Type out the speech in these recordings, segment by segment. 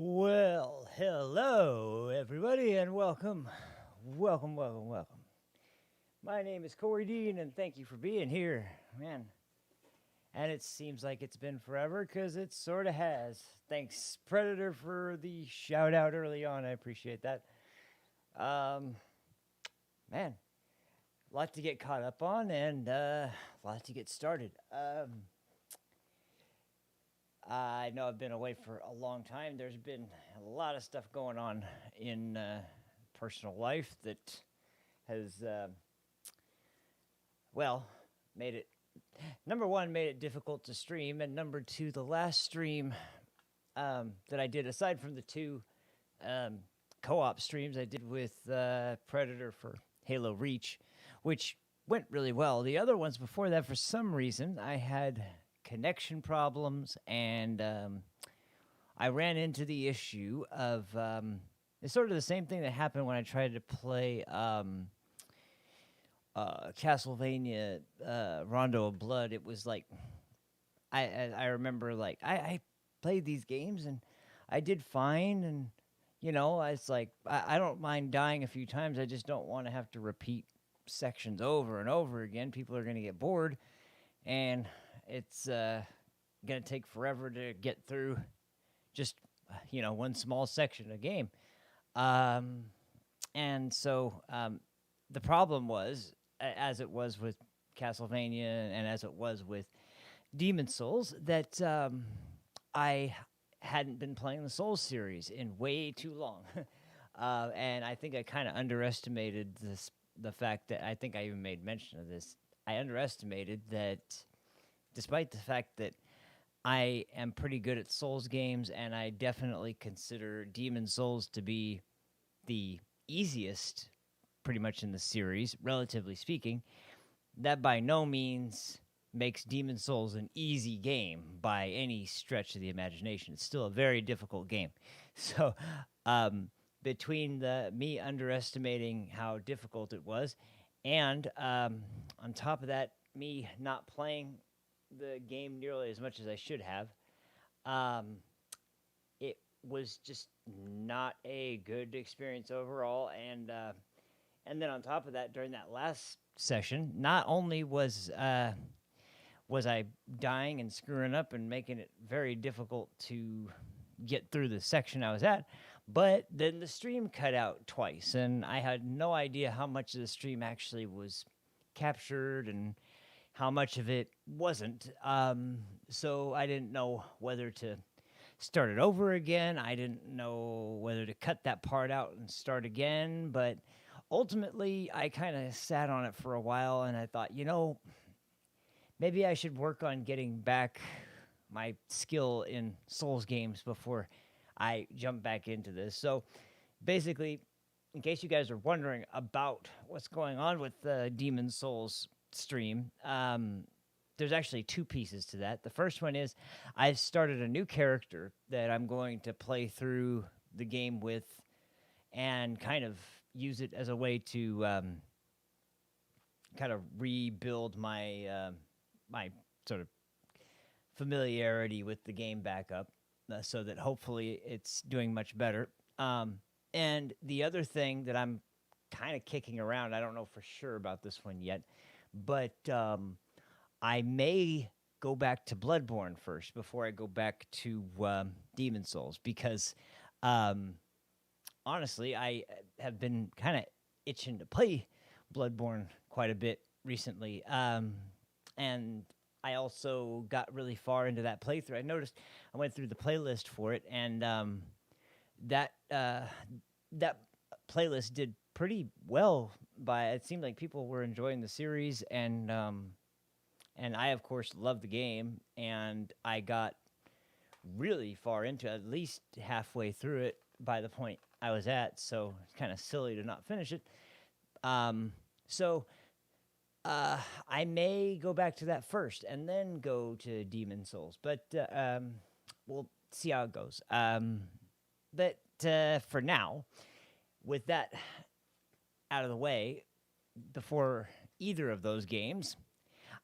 Well, hello, everybody, and welcome. Welcome. My name is Corey Dean, and thank you for being here, man. And it seems like it's been forever, because it sort of has. Thanks, Predator, for the shout out early on. I appreciate that. Um, Man, a lot to get caught up on, and a lot to get started. I know I've been away for a long time. There's been a lot of stuff going on in personal life that has, well, made it, number one, made it difficult to stream, and number two, the last stream that I did, aside from the two um, co op streams I did with Predator for Halo Reach, which went really well. The other ones before that, for some reason, I had connection problems, and I ran into the issue of it's sort of the same thing that happened when I tried to play Castlevania Rondo of Blood. It was like I remember like I played these games and I did fine, and it's like I don't mind dying a few times. I just don't want to have to repeat sections over and over again. People are going to get bored, and it's going to take forever to get through just one small section of a game. And so the problem was, as it was with Castlevania and as it was with Demon Souls, that I hadn't been playing the Souls series in way too long. And I think I kind of underestimated the fact that, I think I even made mention of this, I underestimated that despite the fact that I am pretty good at Souls games, and I definitely consider Demon Souls to be the easiest pretty much in the series, relatively speaking, that by no means makes Demon Souls an easy game by any stretch of the imagination. It's still a very difficult game. So between me underestimating how difficult it was, and on top of that, me not playing the game nearly as much as I should have, it was just not a good experience overall. And then on top of that, during that last session, not only was I dying and screwing up and making it very difficult to get through the section I was at, but then the stream cut out twice, and I had no idea how much of the stream actually was captured and how much of it wasn't. So I didn't know whether to start it over again. I didn't know whether to cut that part out and start again. But ultimately, I kind of sat on it for a while, and I thought, maybe I should work on getting back my skill in Souls games before I jump back into this. So basically, in case you guys are wondering about what's going on with the Demon Souls stream, there's actually two pieces to that. The first one is I've started a new character that I'm going to play through the game with and kind of use it as a way to kind of rebuild my my sort of familiarity with the game back up, so that hopefully it's doing much better. And the other thing that I'm kind of kicking around, I don't know for sure about this one yet, but I may go back to Bloodborne first before I go back to Demon Souls, because honestly, I have been kind of itching to play Bloodborne quite a bit recently. And I also got really far into that playthrough. I noticed I went through the playlist for it, and that playlist did pretty well. It seemed like people were enjoying the series, and I, of course, love the game, and I got really far into it, at least halfway through it by the point I was at, so it's kind of silly to not finish it. I may go back to that first and then go to Demon Souls, but we'll see how it goes. But for now, with that out of the way, before either of those games,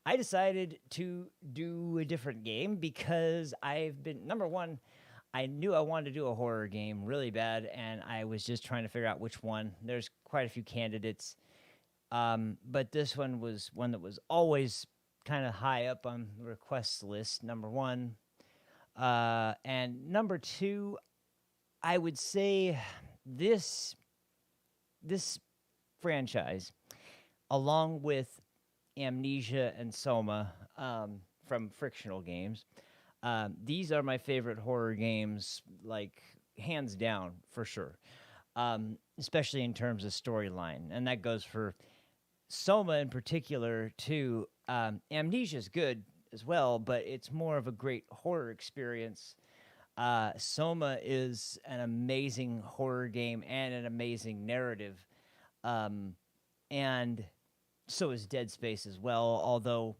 I decided to do a different game because I've been, number one, I knew I wanted to do a horror game really bad, and I was just trying to figure out which one. There's quite a few candidates, but this one was one that was always kind of high up on the requests list. Number one, and number two, I would say this this franchise, along with Amnesia and Soma from Frictional Games. These are my favorite horror games, like hands down for sure. Especially in terms of storyline, and that goes for Soma in particular too. Amnesia is good as well, but it's more of a great horror experience. Soma is an amazing horror game and an amazing narrative, and so is Dead Space as well. Although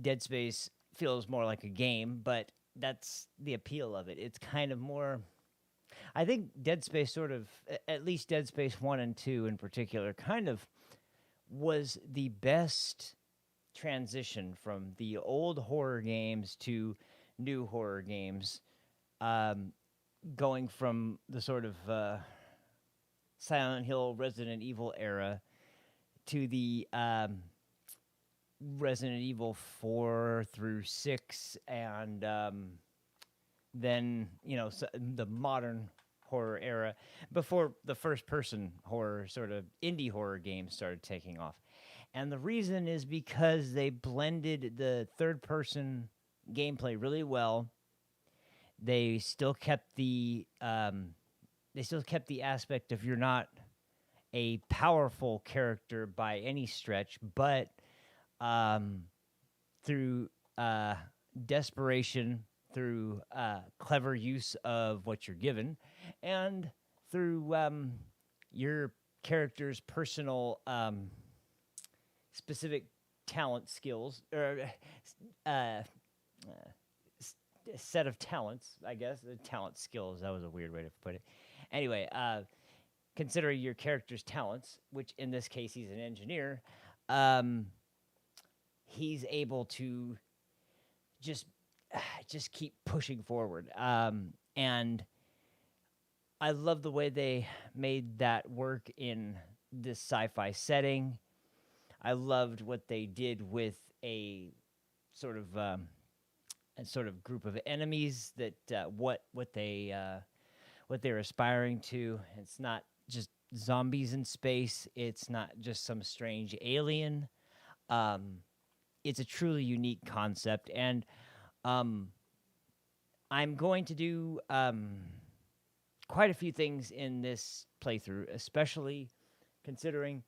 Dead Space feels more like a game, but that's the appeal of it. It's kind of more. I think Dead Space sort of, at least Dead Space 1 and 2 in particular, kind of was the best transition from the old horror games to new horror games, going from the sort of Silent Hill, Resident Evil era to the Resident Evil 4 through 6, and then, the modern horror era before the first-person horror, sort of indie horror games started taking off. And the reason is because they blended the third-person gameplay really well. They still kept the aspect of you're not a powerful character by any stretch, but through desperation, through clever use of what you're given, and through your character's personal specific talent skills, or set of talents, I guess. Talent skills, that was a weird way to put it. Anyway, considering your character's talents, which in this case he's an engineer, he's able to just keep pushing forward. And I love the way they made that work in this sci-fi setting. I loved what they did with a sort of group of enemies that what they're aspiring to. It's not just zombies in space. It's not just some strange alien. It's a truly unique concept, and I'm going to do quite a few things in this playthrough, especially considering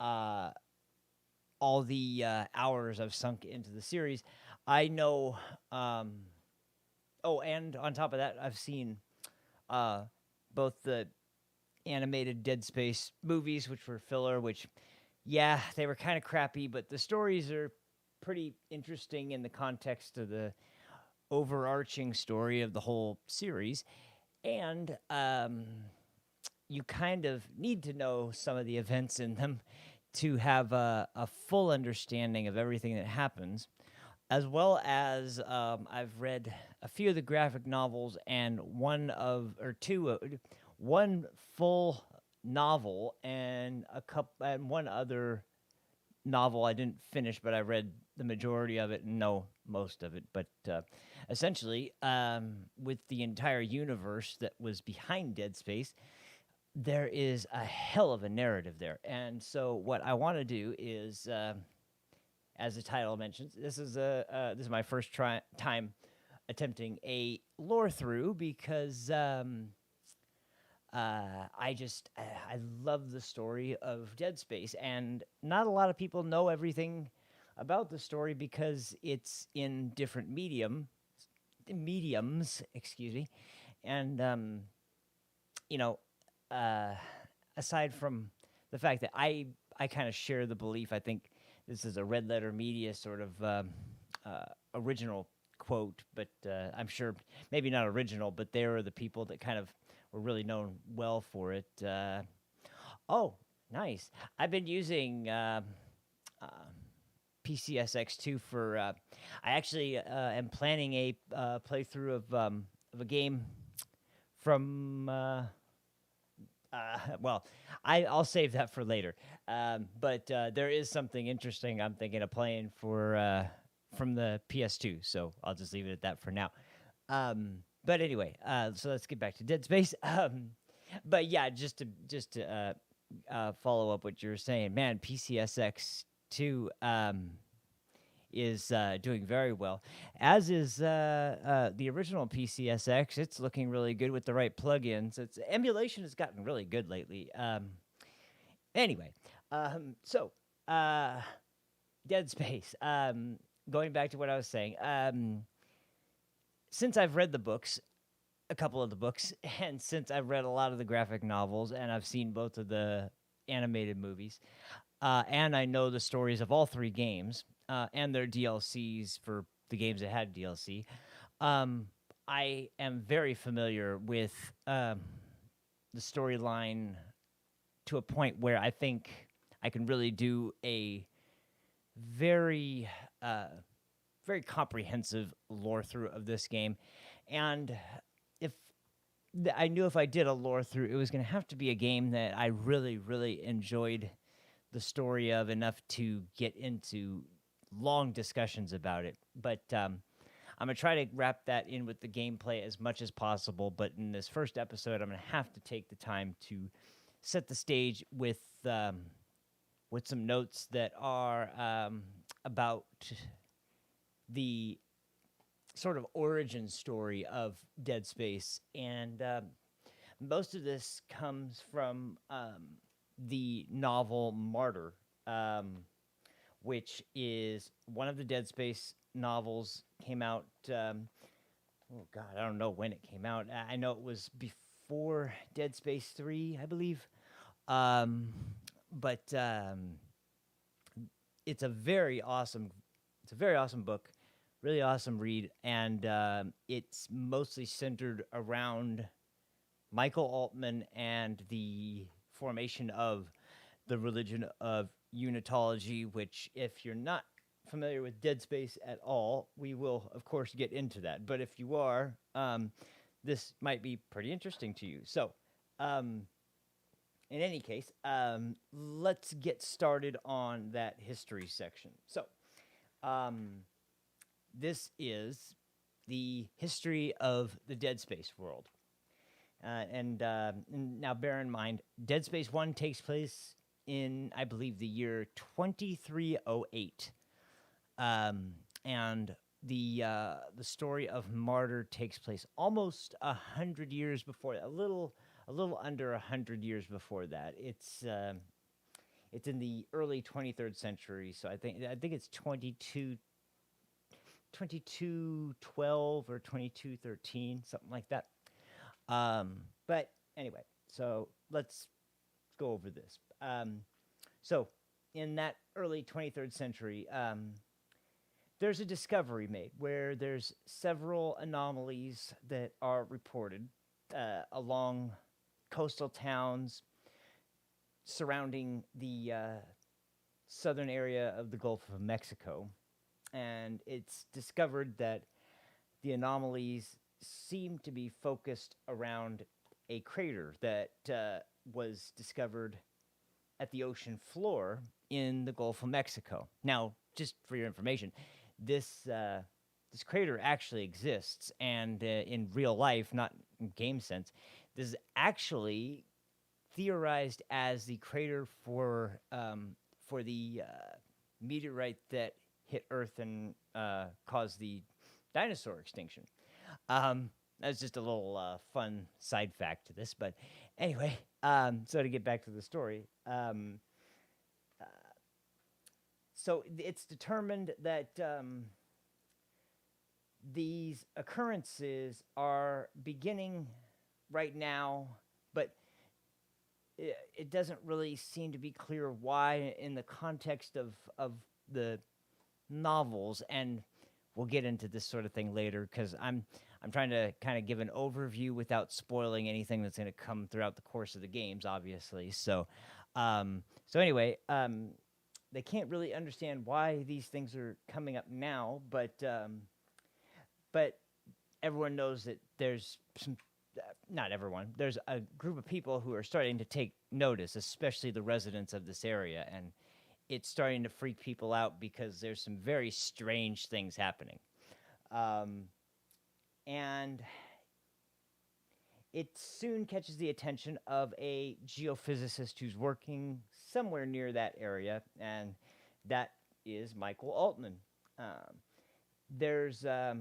all the hours I've sunk into the series. I know. And on top of that, I've seen both the animated Dead Space movies, which were filler, which, yeah, they were kind of crappy, but the stories are pretty interesting in the context of the overarching story of the whole series. And you kind of need to know some of the events in them to have a full understanding of everything that happens, as well as I've read a few of the graphic novels and one full novel and one other novel I didn't finish, but I read the majority of it and know most of it. But essentially, with the entire universe that was behind Dead Space, there is a hell of a narrative there. And so what I want to do is, as the title mentions, this is my first time attempting a lore through, because I love the story of Dead Space, and not a lot of people know everything about the story because it's in different mediums, excuse me, and aside from the fact that I kind of share the belief, I think this is a Red Letter Media sort of original quote, but I'm sure maybe not original, but they were the people that kind of were really known well for it. Oh, nice. I've been using PCSX2 for. I actually am planning a playthrough of of a game from well, I'll save that for later. But there is something interesting I'm thinking of playing for from the PS2, so I'll just leave it at that for now. But anyway, so let's get back to Dead Space. But yeah, just to follow up what you were saying, man, PCSX two is doing very well, as is the original PCSX. It's looking really good with the right plugins. Its emulation has gotten really good lately. Anyway, so Dead Space. Going back to what I was saying, since I've read the books, a couple of the books, and since I've read a lot of the graphic novels, and I've seen both of the animated movies, and I know the stories of all three games and their DLCs for the games that had DLC, I am very familiar with the storyline to a point where I think I can really do a very, very comprehensive lore through of this game. And if I knew if I did a lore through, it was going to have to be a game that I really, really enjoyed the story of enough to get into long discussions about it. But I'm going to try to wrap that in with the gameplay as much as possible. But in this first episode, I'm going to have to take the time to set the stage with some notes that are about the sort of origin story of Dead Space. And most of this comes from the novel Martyr, which is one of the Dead Space novels. Came out, oh God, I don't know when it came out. I know it was before Dead Space 3, I believe. But it's a very awesome book, really awesome read, and it's mostly centered around Michael Altman and the formation of the religion of Unitology, which, if you're not familiar with Dead Space at all, we will, of course, get into that. But if you are, this might be pretty interesting to you. So, in any case, let's get started on that history section. So, this is the history of the Dead Space world. And now bear in mind, Dead Space 1 takes place in, I believe, the year 2308. And the story of Martyr takes place almost 100 years before that, a little under 100 years before that. It's in the early 23rd century, so I think it's 2212 or 2213, something like that. But anyway, so let's go over this. So in that early 23rd century, there's a discovery made where there's several anomalies that are reported along coastal towns surrounding the southern area of the Gulf of Mexico. And it's discovered that the anomalies seem to be focused around a crater that was discovered at the ocean floor in the Gulf of Mexico. Now, just for your information, this crater actually exists, and in real life, not in game sense, this is actually theorized as the crater for the meteorite that hit Earth and caused the dinosaur extinction. That's just a little fun side fact to this, but anyway, so to get back to the story, so it's determined that these occurrences are beginning right now, but it doesn't really seem to be clear why in the context of the novels, and we'll get into this sort of thing later because I'm trying to kind of give an overview without spoiling anything that's going to come throughout the course of the games, obviously. So anyway, they can't really understand why these things are coming up now, but everyone knows that there's some, not everyone, there's a group of people who are starting to take notice, especially the residents of this area, and it's starting to freak people out because there's some very strange things happening. And it soon catches the attention of a geophysicist who's working somewhere near that area, and that is Michael Altman. There's a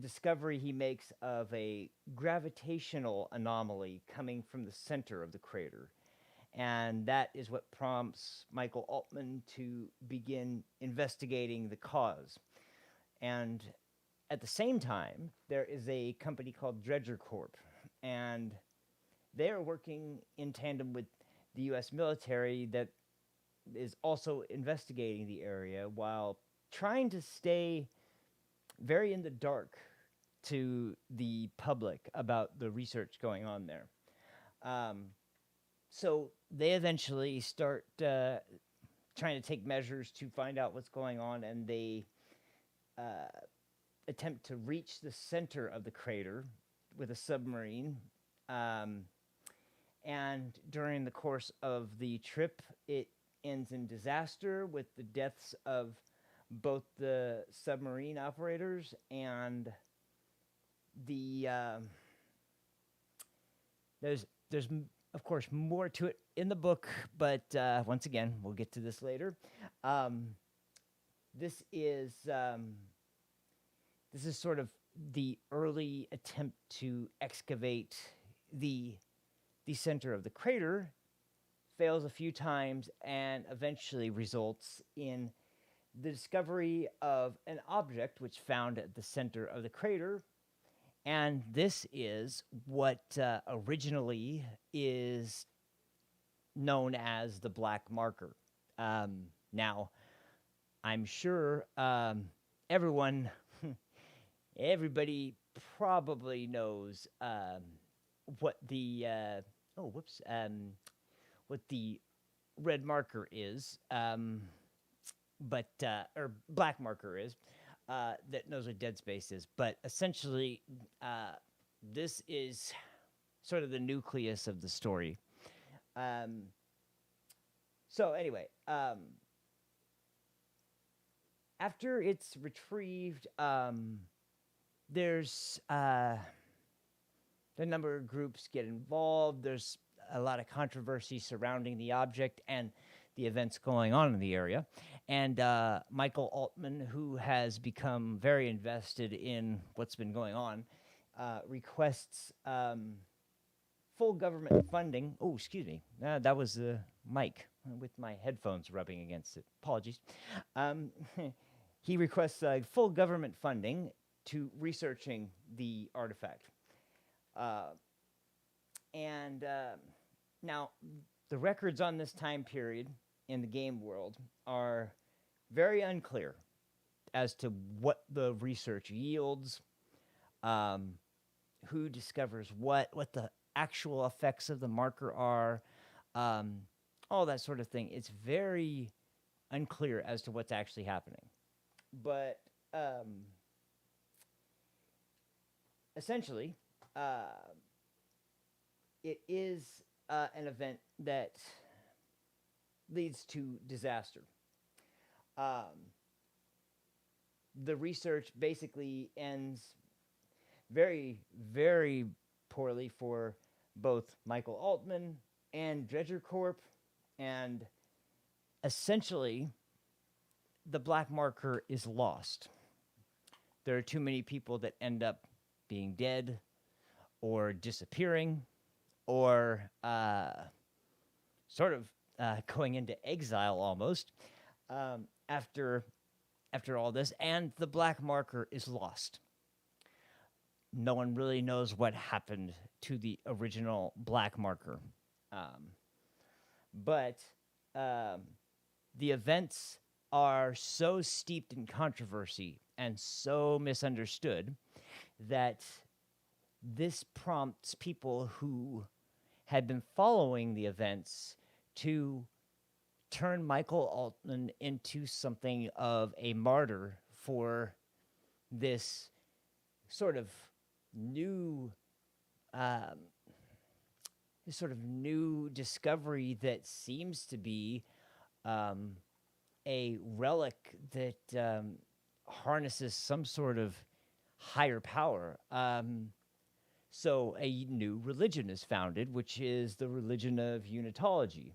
discovery he makes of a gravitational anomaly coming from the center of the crater. And that is what prompts Michael Altman to begin investigating the cause. And at the same time, there is a company called Dredger Corp, and they are working in tandem with the U.S. military that is also investigating the area while trying to stay very in the dark to the public about the research going on there. So they eventually start trying to take measures to find out what's going on, and they attempt to reach the center of the crater with a submarine. And during the course of the trip, it ends in disaster with the deaths of both the submarine operators and the there's of course more to it in the book, but once again, we'll get to this later. This is sort of the early attempt to excavate the center of the crater. Fails a few times and eventually results in the discovery of an object which found at the center of the crater. And this is what originally is known as the black marker. Now, I'm sure everybody probably knows what the what the red marker is, but or black marker is. That knows what dead space is, but essentially, this is sort of the nucleus of the story. So anyway, after it's retrieved, there's a number of groups get involved. There's a lot of controversy surrounding the object and the events going on in the area. And Michael Altman, who has become very invested in what's been going on, requests full government funding. Oh, excuse me. That was the mic with my headphones rubbing against it. Apologies. He requests full government funding to researching the artifact. Now, the records on this time period in the game world are very unclear as to what the research yields, who discovers what the actual effects of the marker are, all that sort of thing. It's very unclear as to what's actually happening. But essentially, it is an event that leads to disaster. The research basically ends very, very poorly for both Michael Altman and Dredger Corp, and essentially, the black marker is lost. There are too many people that end up being dead or disappearing or sort of going into exile almost after all this, and the black marker is lost. No one really knows what happened to the original black marker. But the events are so steeped in controversy and so misunderstood that this prompts people who had been following the events to turn Michael Altman into something of a martyr for this sort of new um, this sort of new discovery that seems to be um, a relic that harnesses some sort of higher power. So a new religion is founded, which is the religion of unitology.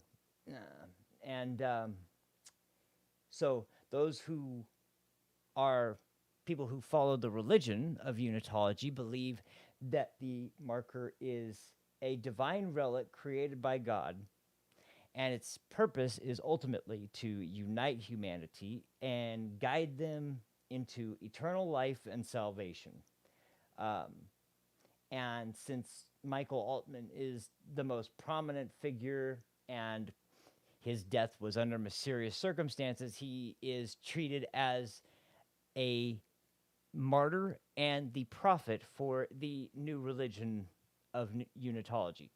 And so those who are people who follow the religion of unitology believe that the marker is a divine relic created by God, and its purpose is ultimately to unite humanity and guide them into eternal life and salvation. Um, and since Michael Altman is the most prominent figure and his death was under mysterious circumstances, he is treated as a martyr and the prophet for the new religion of unitology.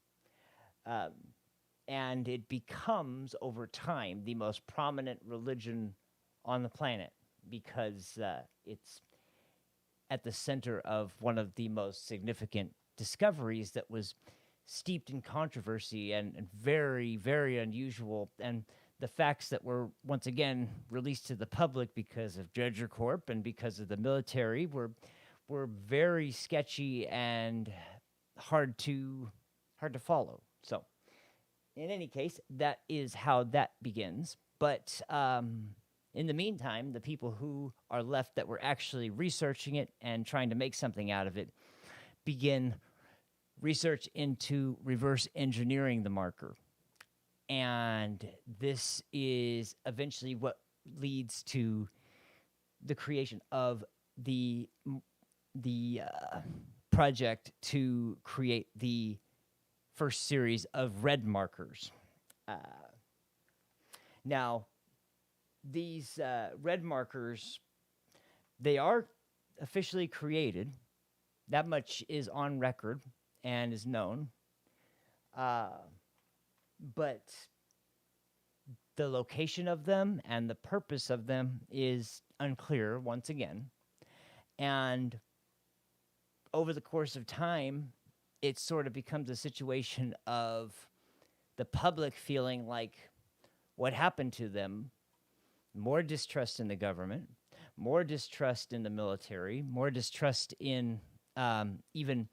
Um, and it becomes, over time, the most prominent religion on the planet because it's at the center of one of the most significant discoveries that was steeped in controversy and very, very unusual. And the facts that were once again released to the public because of Dredger Corp and because of the military were very sketchy and hard to follow. So, in any case, that is how that begins. But in the meantime, the people who are left that were actually researching it and trying to make something out of it begin research into reverse engineering the marker. And this is eventually what leads to the creation of the project to create the first series of red markers. Now, these red markers, they are officially created. That much is on record and is known. But the location of them and the purpose of them is unclear once again. And over the course of time, it sort of becomes a situation of the public feeling like what happened to them, more distrust in the government, more distrust in the military, more distrust in even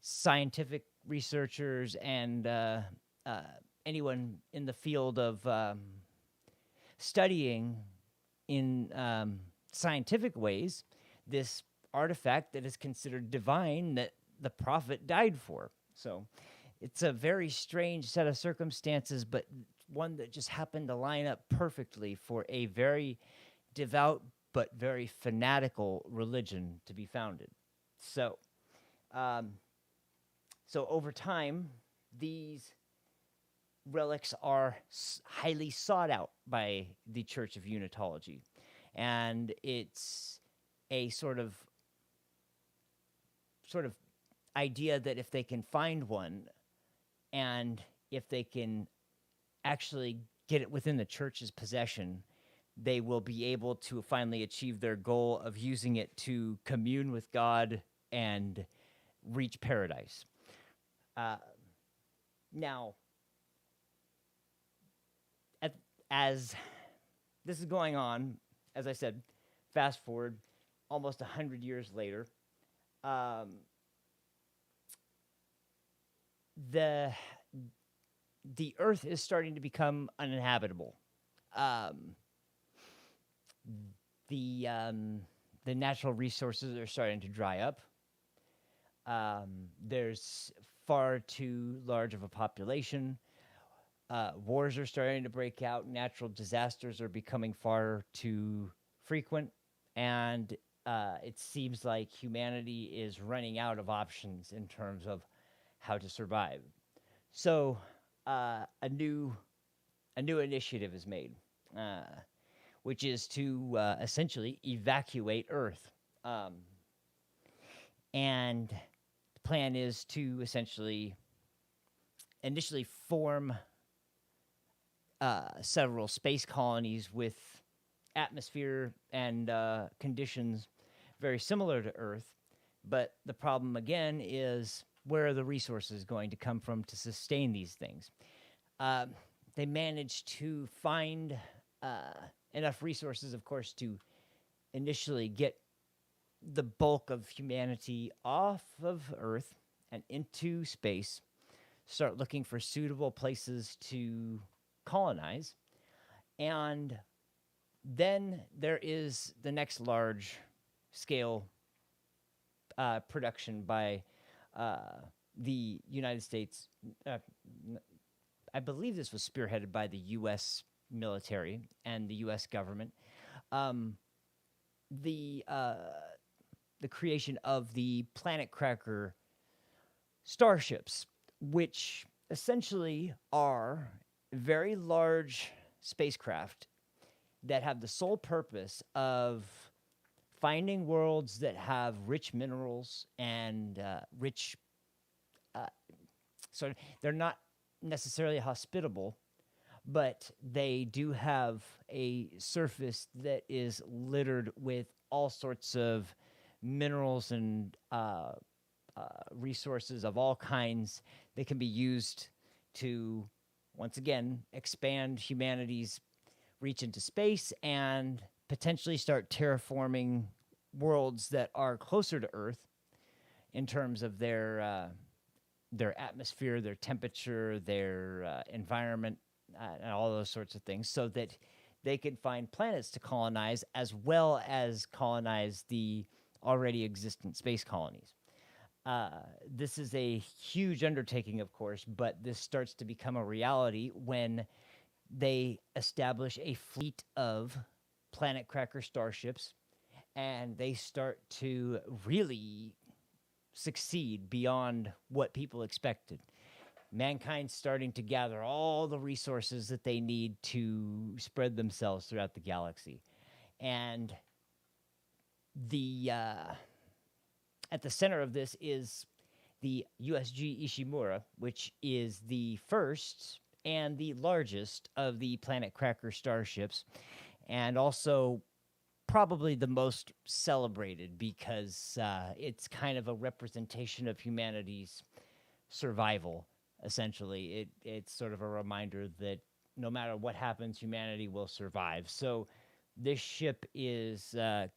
scientific researchers and anyone in the field of studying in scientific ways this artifact that is considered divine that the prophet died for. So it's a very strange set of circumstances, but one that just happened to line up perfectly for a very devout but very fanatical religion to be founded. So, so over time, these relics are highly sought out by the Church of Unitology, and it's a sort of idea that if they can find one and if they can actually get it within the church's possession, they will be able to finally achieve their goal of using it to commune with God and reach paradise. Now, as this is going on, as I said, fast forward almost 100 years later, the earth is starting to become uninhabitable. The natural resources are starting to dry up. There's far too large of a population. Wars are starting to break out. Natural disasters are becoming far too frequent. And it seems like humanity is running out of options in terms of how to survive. So a new initiative is made, which is to essentially evacuate Earth. And the plan is to essentially initially form several space colonies with atmosphere and conditions very similar to Earth But the problem again is, where are the resources going to come from to sustain these things? Uh, they managed to find uh, enough resources, of course, to initially get the bulk of humanity off of Earth and into space, start looking for suitable places to colonize. And then there is the next large scale production by uh, the United States. I believe this was spearheaded by the U.S. military and the U.S. government. Um, the creation of the Planet Cracker starships, which essentially are very large spacecraft that have the sole purpose of finding worlds that have rich minerals and rich, uh, sort of, they're not necessarily hospitable, but they do have a surface that is littered with all sorts of minerals and resources of all kinds that can be used to, once again, expand humanity's reach into space and potentially start terraforming worlds that are closer to Earth in terms of their atmosphere, their temperature, their environment, and all those sorts of things, so that they could find planets to colonize as well as colonize the already existent space colonies. This is a huge undertaking, of course, but this starts to become a reality when they establish a fleet of Planet Cracker starships, and they start to really succeed beyond what people expected. Mankind's starting to gather all the resources that they need to spread themselves throughout the galaxy. And the at the center of this is the USG Ishimura, which is the first and the largest of the Planet Cracker starships, and also probably the most celebrated because it's kind of a representation of humanity's survival, essentially. It's sort of a reminder that no matter what happens, humanity will survive. So this ship is kind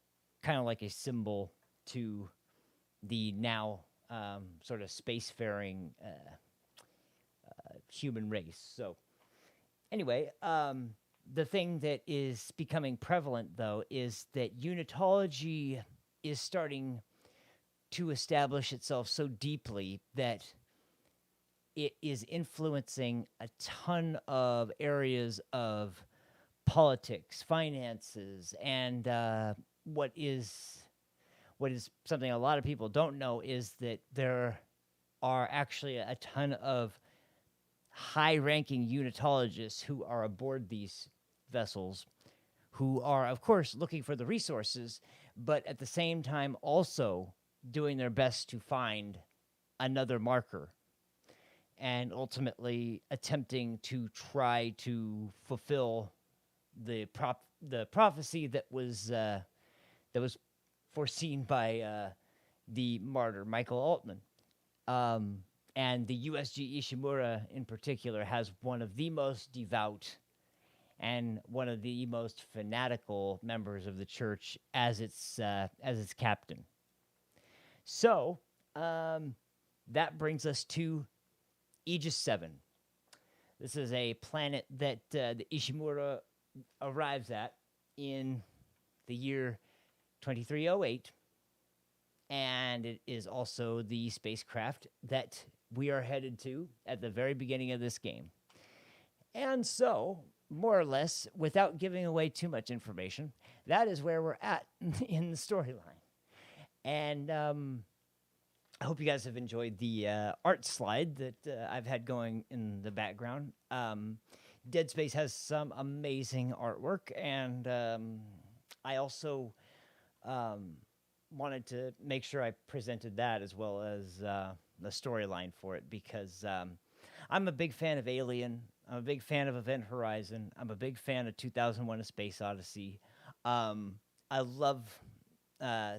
of like a symbol to the now sort of spacefaring human race. So anyway, the thing that is becoming prevalent, though, is that unitology is starting to establish itself so deeply that it is influencing a ton of areas of politics, finances, and what is something a lot of people don't know is that there are actually a ton of high-ranking unitologists who are aboard these vessels, who are, of course, looking for the resources, but at the same time also doing their best to find another marker and ultimately attempting to try to fulfill the prophecy that was foreseen by the martyr Michael Altman. And the USG Ishimura, in particular, has one of the most devout and one of the most fanatical members of the church as its captain. So that brings us to Aegis 7. This is a planet that the Ishimura arrives at in the year 2308, and it is also the spacecraft that we are headed to at the very beginning of this game. And so, more or less, without giving away too much information, that is where we're at in the storyline. And I hope you guys have enjoyed the art slide that I've had going in the background. Dead Space has some amazing artwork, and I also wanted to make sure I presented that as well as the storyline for it, because I'm a big fan of Alien. I'm a big fan of Event Horizon. I'm a big fan of 2001: A Space Odyssey. I love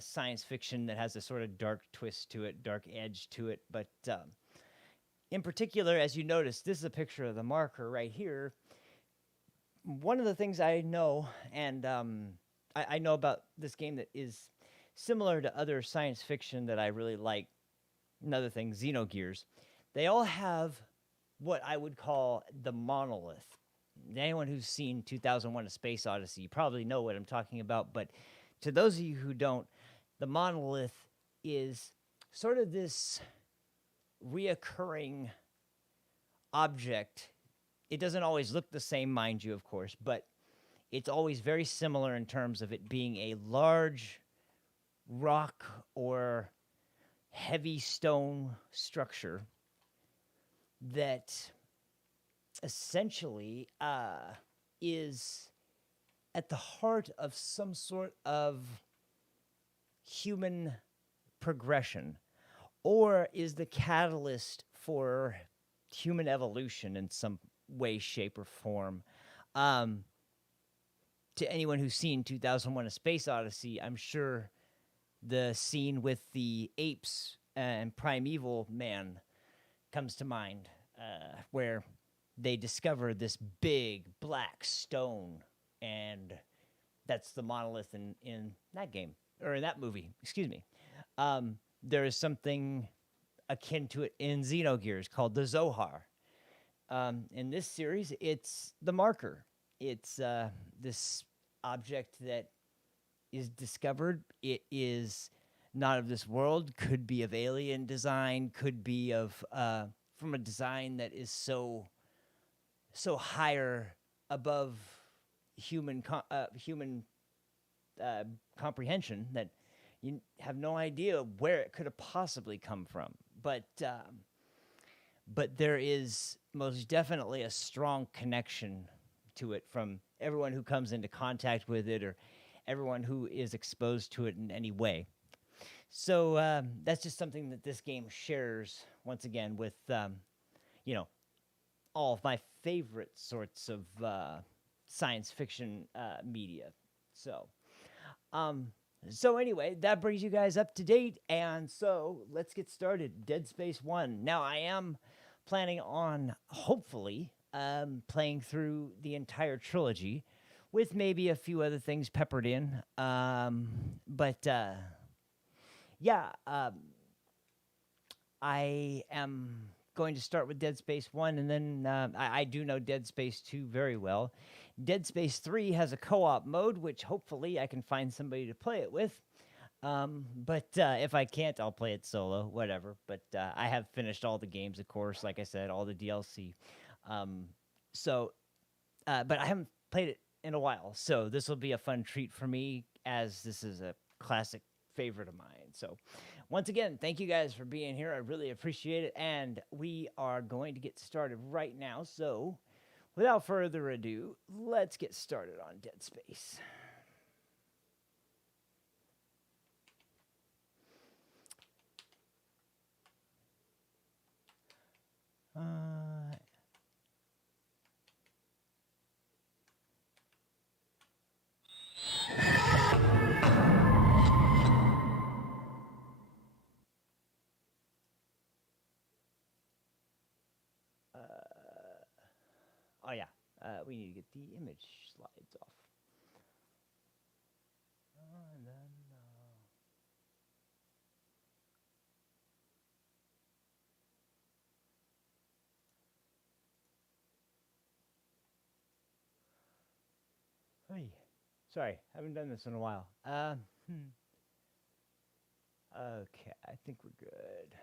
science fiction that has a sort of dark twist to it, dark edge to it. But in particular, as you notice, this is a picture of the marker right here. One of the things I know, and I know about this game that is similar to other science fiction that I really like, another thing, Xenogears, they all have what I would call the monolith. Anyone who's seen 2001: A Space Odyssey, you probably know what I'm talking about, but to those of you who don't, the monolith is sort of this reoccurring object. It doesn't always look the same, mind you, of course, but it's always very similar in terms of it being a large rock or heavy stone structure that essentially is at the heart of some sort of human progression, or is the catalyst for human evolution in some way, shape, or form. To anyone who's seen 2001: A Space Odyssey, I'm sure the scene with the apes and primeval man comes to mind, where they discover this big black stone, and that's the monolith in that game, or in that movie, excuse me. There is something akin to it in Xenogears called the Zohar. In this series, it's the marker. It's this object that is discovered. It is not of this world, could be of alien design, could be of from a design that is so higher above human comprehension that you have no idea where it could have possibly come from. But there is most definitely a strong connection to it from everyone who comes into contact with it, or everyone who is exposed to it in any way. So that's just something that this game shares, once again, with, all of my favorite sorts of science fiction media. So anyway, that brings you guys up to date, and so let's get started. Dead Space 1. Now, I am planning on, hopefully, playing through the entire trilogy, with maybe a few other things peppered in. I am going to start with Dead Space 1, and then I do know Dead Space 2 very well. Dead Space 3 has a co-op mode, which hopefully I can find somebody to play it with. But if I can't, I'll play it solo, whatever. But I have finished all the games, of course, like I said, all the DLC. But I haven't played it in a while, so this will be a fun treat for me, as this is a classic favorite of mine. So once again, thank you guys for being here. I really appreciate it, and we are going to get started right now. So without further ado, let's get started on Dead Space. We need to get the image slides off. And then, hey, sorry, haven't done this in a while. Okay, I think we're good.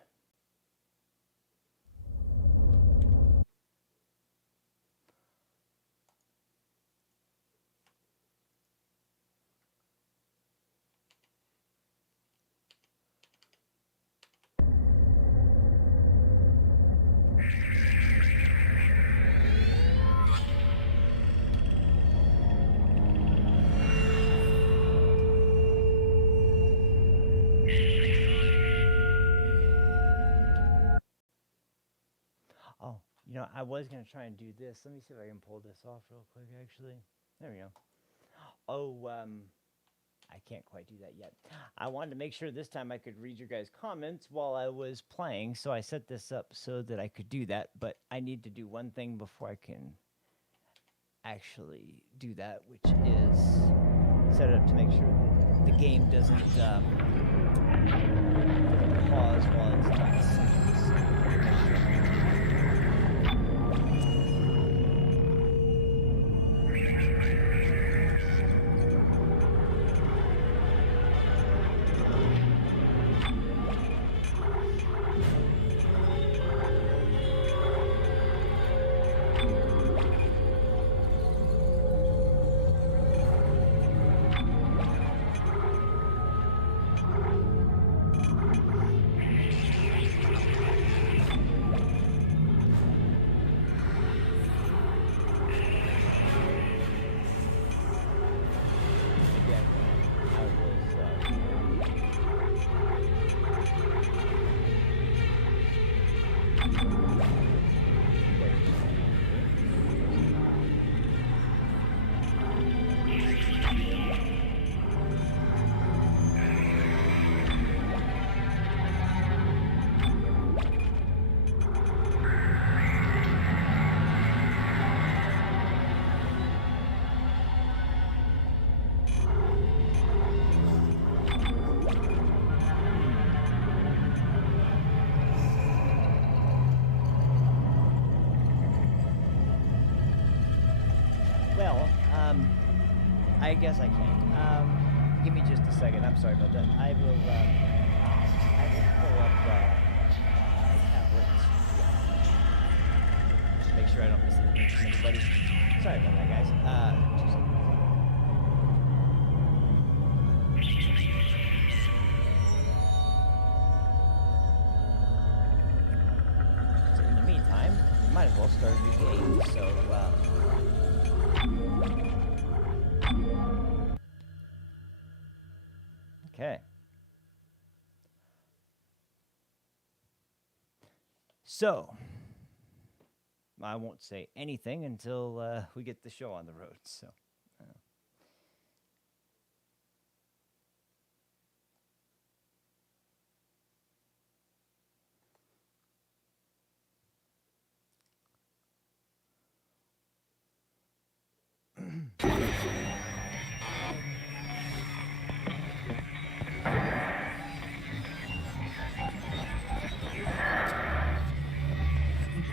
I was going to try and do this. Let me see if I can pull this off real quick, actually. There we go. I can't quite do that yet. I wanted to make sure this time I could read your guys' comments while I was playing, so I set this up so that I could do that, but I need to do one thing before I can actually do that, which is set it up to make sure that the game doesn't pause while it's not syncing. I guess I can. Give me just a second. I'm sorry about that. I will pull up my tablet. Just make sure I don't miss anything from anybody. Sorry about that, guys. So in the meantime, we might as well start a new game. So, okay. So, I won't say anything until we get the show on the road. So,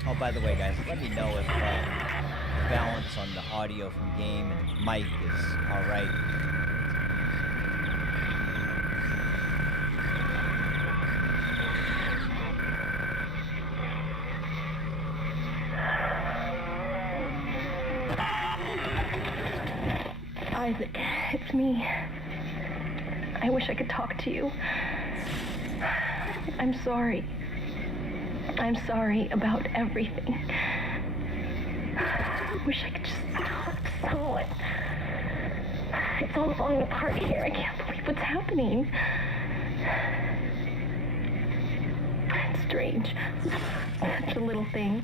oh, by the way, guys, let me know if the balance on the audio from game and mic is all right. Isaac, it's me. I wish I could talk to you. I'm sorry. I'm sorry about everything. I wish I could just talk to someone. It's all falling apart here. I can't believe what's happening. It's strange. Such a little thing.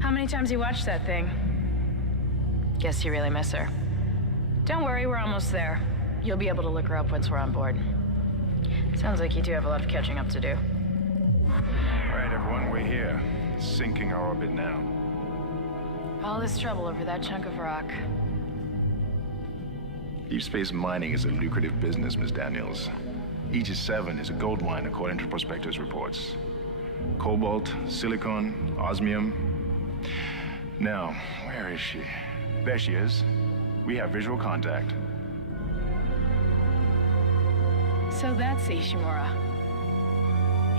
How many times you watched that thing? Guess you really miss her. Don't worry, we're almost there. You'll be able to look her up once we're on board. Sounds like you do have a lot of catching up to do. All right, everyone, we're here. Sinking our orbit now. All this trouble over that chunk of rock. Deep space mining is a lucrative business, Ms. Daniels. Aegis 7 is a gold mine according to prospectors' reports. Cobalt, silicon, osmium. Now, where is she? There she is. We have visual contact. So that's Ishimura.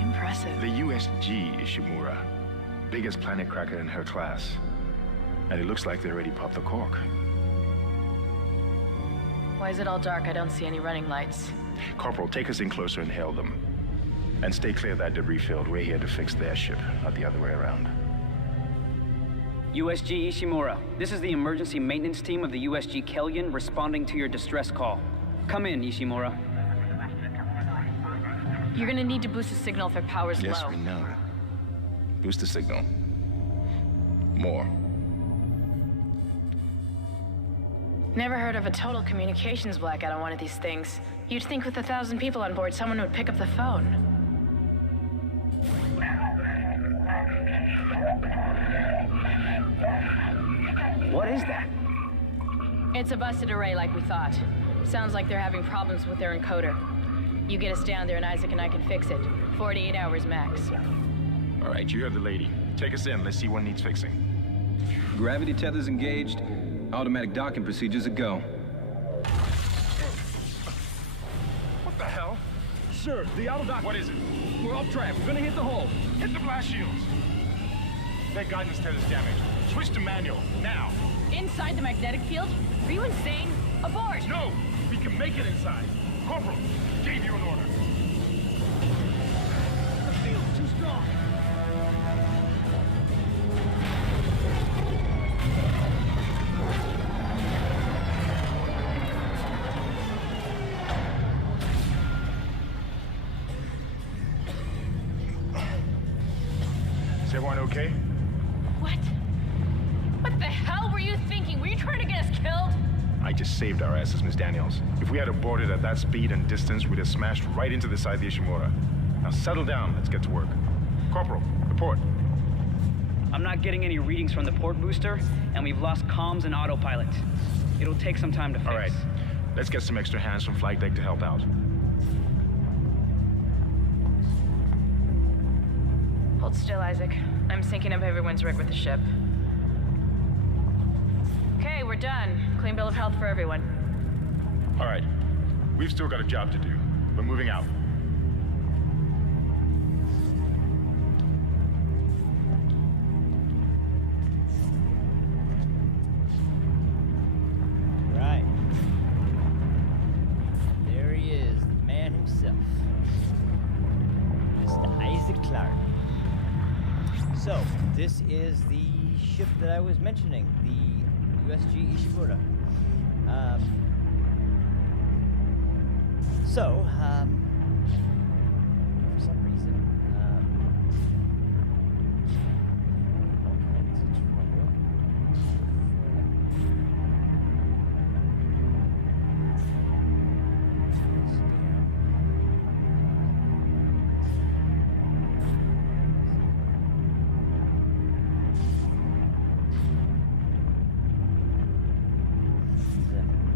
Impressive. The USG Ishimura. Biggest planet cracker in her class. And it looks like they already popped the cork. Why is it all dark? I don't see any running lights. Corporal, take us in closer and hail them. And stay clear of that debris field. We're here to fix their ship, not the other way around. USG Ishimura, this is the emergency maintenance team of the USG Kellyan responding to your distress call. Come in, Ishimura. You're gonna need to boost the signal if their power's low. Yes, we know. Boost the signal. More. Never heard of a total communications blackout on one of these things. You'd think with 1,000 people on board, someone would pick up the phone. What is that? It's a busted array like we thought. Sounds like they're having problems with their encoder. You get us down there and Isaac and I can fix it. 48 hours max. All right, you heard the lady. Take us in. Let's see what needs fixing. Gravity tethers engaged. Automatic docking procedures a go. What the hell? Sir, the auto dock. What is it? We're off track. We're gonna hit the hull. Hit the blast shields. Their guidance tether's damaged. Switch to manual, now. Inside the magnetic field? Are you insane? Abort! No! We can make it inside. Corporal, gave you an order. The field's too strong. Is everyone okay? What? What the hell were you thinking? Were you trying to get us killed? I just saved our asses, Miss Daniels. If we had aborted at that speed and distance, we'd have smashed right into the side of the Ishimura. Now settle down, let's get to work. Corporal, report. I'm not getting any readings from the port booster, and we've lost comms and autopilot. It'll take some time to fix. All right, let's get some extra hands from flight deck to help out. Hold still, Isaac. I'm syncing up everyone's rig with the ship. Okay, we're done. Clean bill of health for everyone. All right, we've still got a job to do. We're moving out. Right. There he is, the man himself. Mr. Isaac Clarke. So, this is the ship that I was mentioning, the USG Ishimura. For some reason, all kinds of trouble.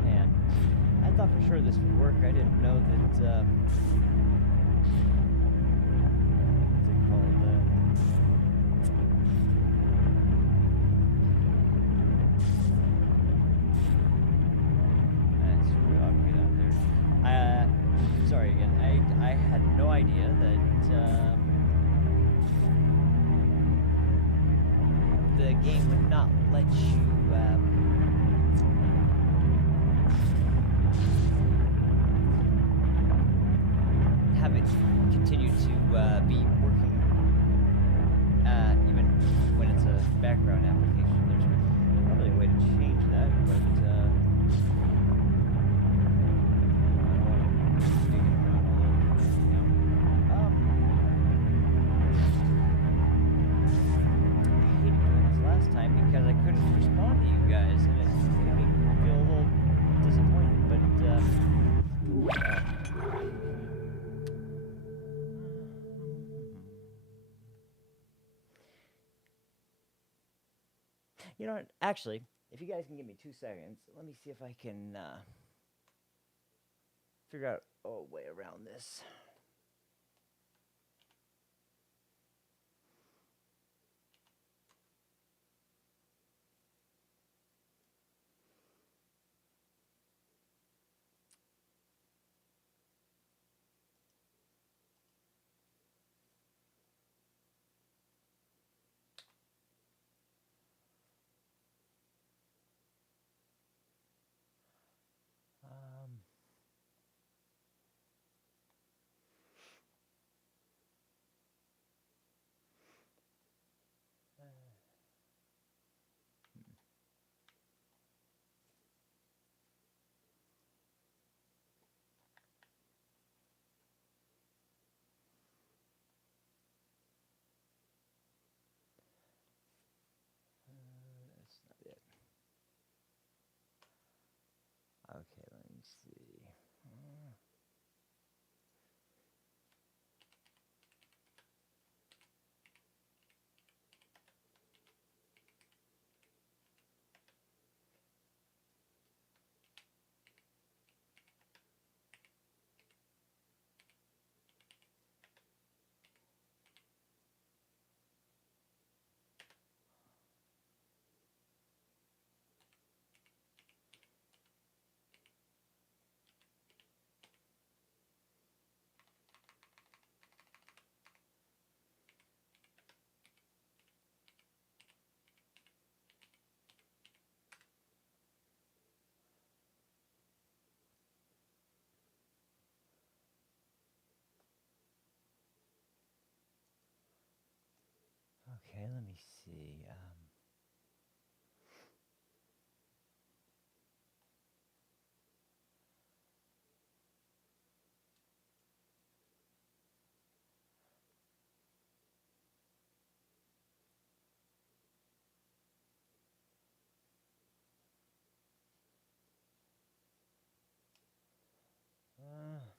Man, I thought for sure this would work. I didn't know that, what's it called? Screw it, I'll get out there. Sorry again. I had no idea that, the game would not let you, have it continue to be working even when it's a background application. There's probably a way to change that, but I don't want to dig around all over, you know. I hated doing this last time because I couldn't respond to you guys, and it made me feel a little disappointed, but you know what? Actually, if you guys can give me 2 seconds, let me see if I can figure out a way around this. let me see.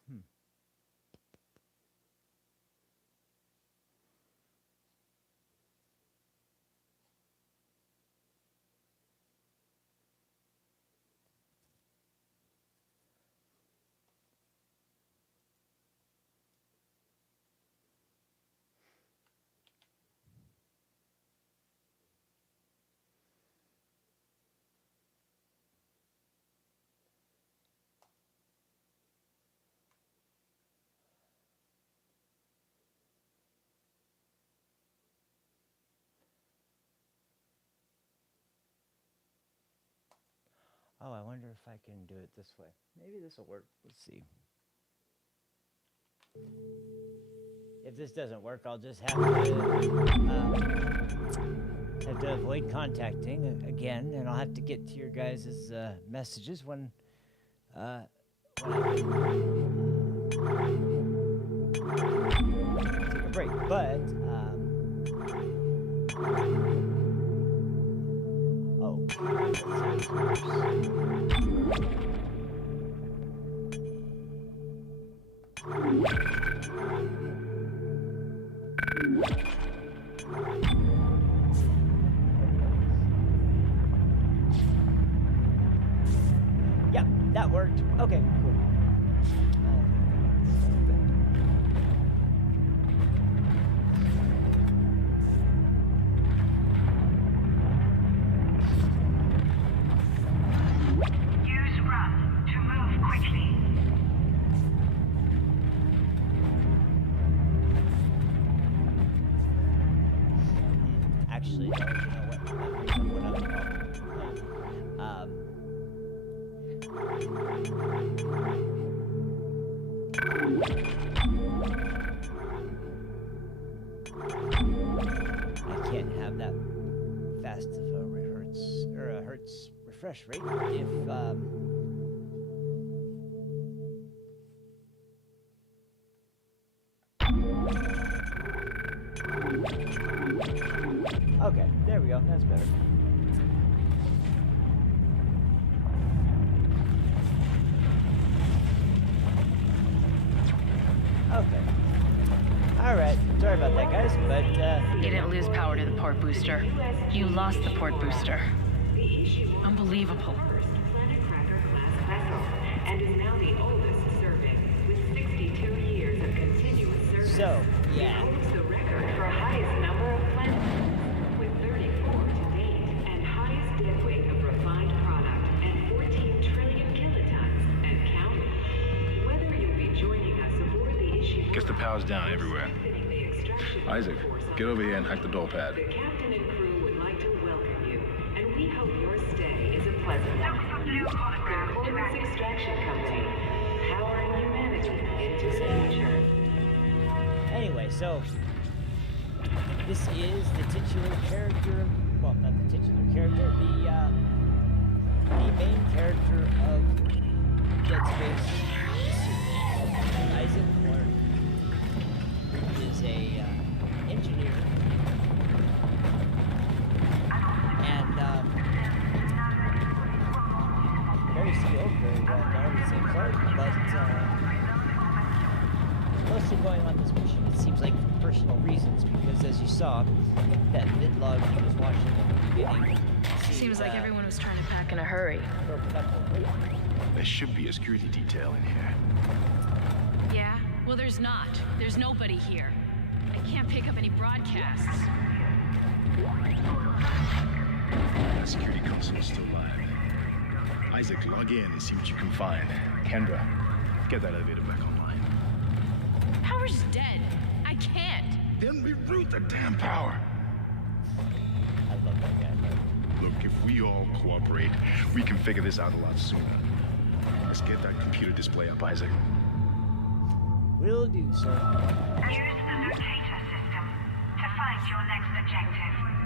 Hmm. Oh, I wonder if I can do it this way. Maybe this will work. Let's see. If this doesn't work, I'll just have to avoid contacting again, and I'll have to get to your guys' messages when I take a break. But oh, yeah, that worked. Okay, cool. Use run to move quickly. Actually, no, you know what? What other problem? I can't have that fast of a hertz refresh rate if okay, there we go. That's better. Okay. All right. Sorry about that, guys, but You didn't lose power to the port booster. You lost the port booster. Unbelievable. Planet Cracker class vessel, and is now the oldest serving, with 62 years of continuous service. so yeah. It holds the record for highest number of planets, with 34 to date, and highest dead weight of refined product, and 14 trillion kilotons, and counting. Whether you'll be joining us aboard the issue, Guess the power's down everywhere. Isaac, get over here and hack the door pad. the captain and crew would like to welcome you, and we hope your stay is a pleasant one. Concordance Extraction Company, powering humanity into the future. Anyway, so this is the titular character. Well, not the titular character. The main character of Dead Space, Isaac Clarke, who is a engineer, and very skilled, very well known. It seems like, but mostly going on this mission, it seems like for personal reasons, because as you saw, that vidlog he was watching at the beginning. Seems like everyone was trying to pack in a hurry. There should be a security detail in here. Yeah? Well, there's not. There's nobody here. I can't pick up any broadcasts. The security console's still live. Isaac, log in and see what you can find. Kendra, get that elevator back online. Power's dead. I can't. Then reroute the damn power. I love that guy. Look, if we all cooperate, we can figure this out a lot sooner. Let's get that computer display up, Isaac. Will do, sir. Use the locator system to find your next objective.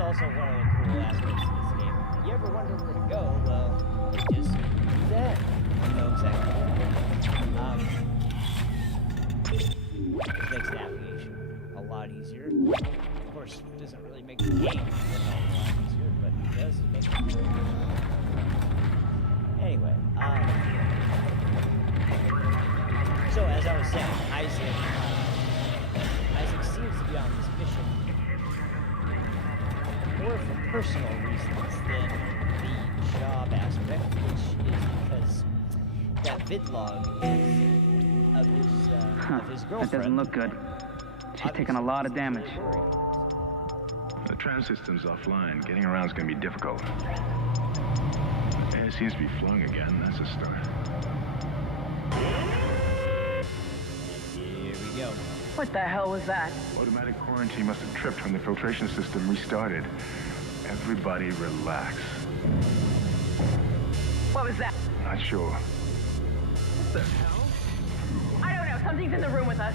is also one of the cool aspects of this game. You ever wonder where to go? Well, you just do that. You know exactly where to go. This makes navigation a lot easier. Of course, it doesn't really make the game a lot easier, but it does make it easier. Anyway, so as I was saying, Isaac seems to be on this mission more for personal reasons than the job aspect, which is because that vidlog is of his girlfriend. That doesn't look good. She's taken a lot of damage. The tram system's offline. Getting around's gonna be difficult. Air seems to be flowing again. That's a start. Here we go. What the hell was that? Automatic quarantine must have tripped when the filtration system restarted. Everybody relax. What was that? Not sure. What the hell? I don't know. Something's in the room with us.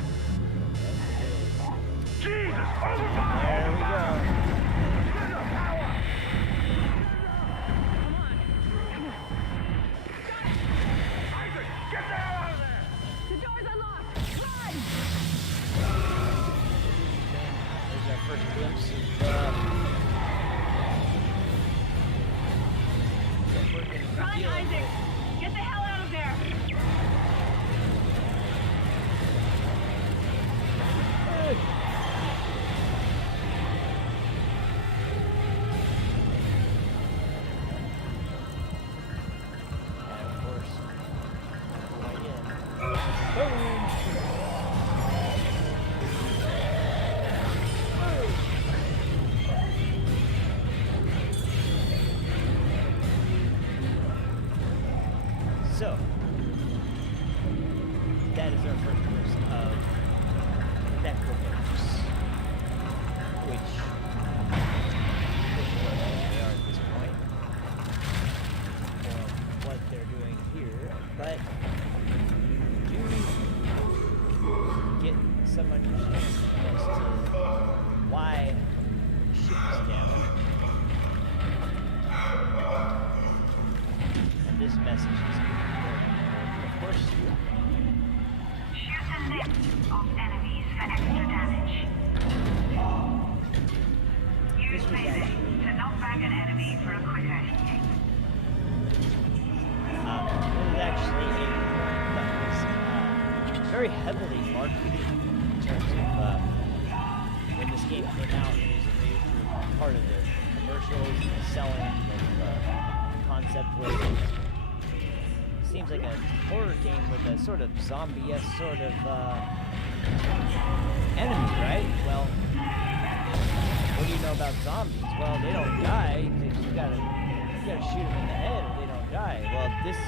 Jesus! There we go. Isaac, get the hell out of there! The door's unlocked. Run! There's our first glimpse of what we're going to be Run, dealing Isaac! with. Get the hell out of there! And of course, right in. Boom! So, that is our first glimpse of Necroverse, which is what they are at this point, or what they're doing here, but do get some understanding as to why the ship is down. And this message is of course, Shoot a list of enemies for extra damage. Use melee to knock back an enemy for a quicker hit. This is actually a point that was very heavily marketed in terms of when this game came out. It was a major part of the commercials and the selling of concept was. Seems like a horror game with a sort of zombie-esque sort of enemy, right? Well, what do you know about zombies? Well, they don't die. You gotta shoot them in the head or they don't die. Well, this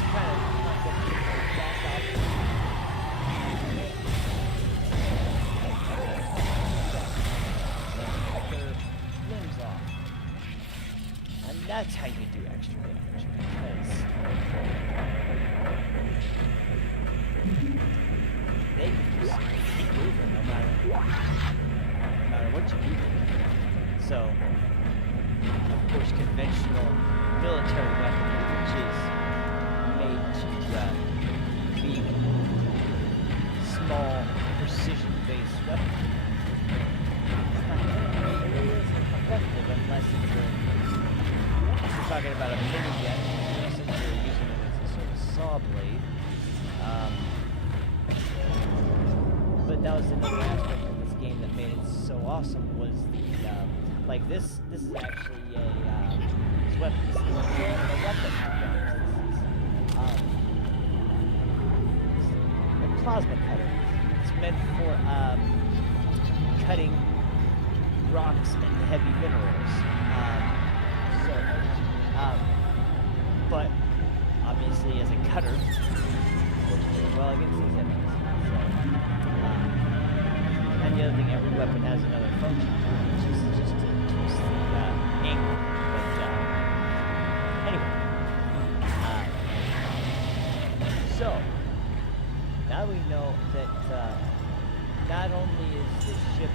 kind of concept is back up. Cut their limbs off. And that's how you do extra damage. Because they can just keep moving no matter what you do. So, of course, conventional military weaponry, which is made to be small, precision-based weapons, it isn't effective unless it's we're talking about a mini gun, since we're using it as a sort of saw blade. But that was another aspect of this game that made it so awesome was the like this is actually a weapon. This is a weapon. This is a plasma cutter. It's meant for cutting rocks and heavy minerals. But obviously, as a cutter, works very well against these enemies. So, and the other thing, every weapon has another function, which is just to twist the angle. But anyway, so now we know that not only is the ship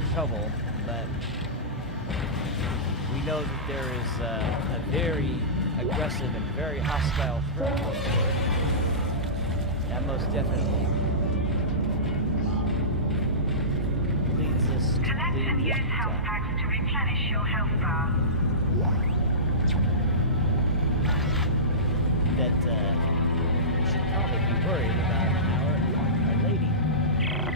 in trouble, but We know that there is a very aggressive and very hostile threat on board. That most definitely leads us to Collect and believe use health packs to replenish your health bar. that we should probably be worried about our lady.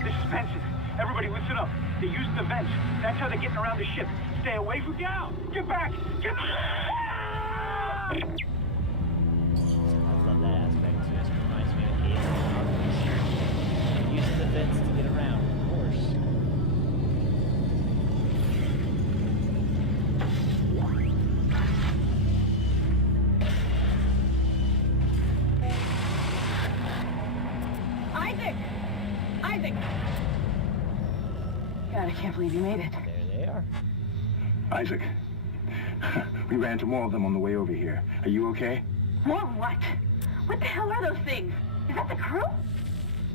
This is Benson. Everybody listen up. They use the vents. That's how they're getting around the ship. Stay away from down. Get back. Get back. I love that aspect too. It reminds me of Alien. Using the vents to get around, of course. Isaac! God, I can't believe you made it. There they are. Isaac, we ran into more of them on the way over here. Are you okay? More what? What the hell are those things? Is that the crew?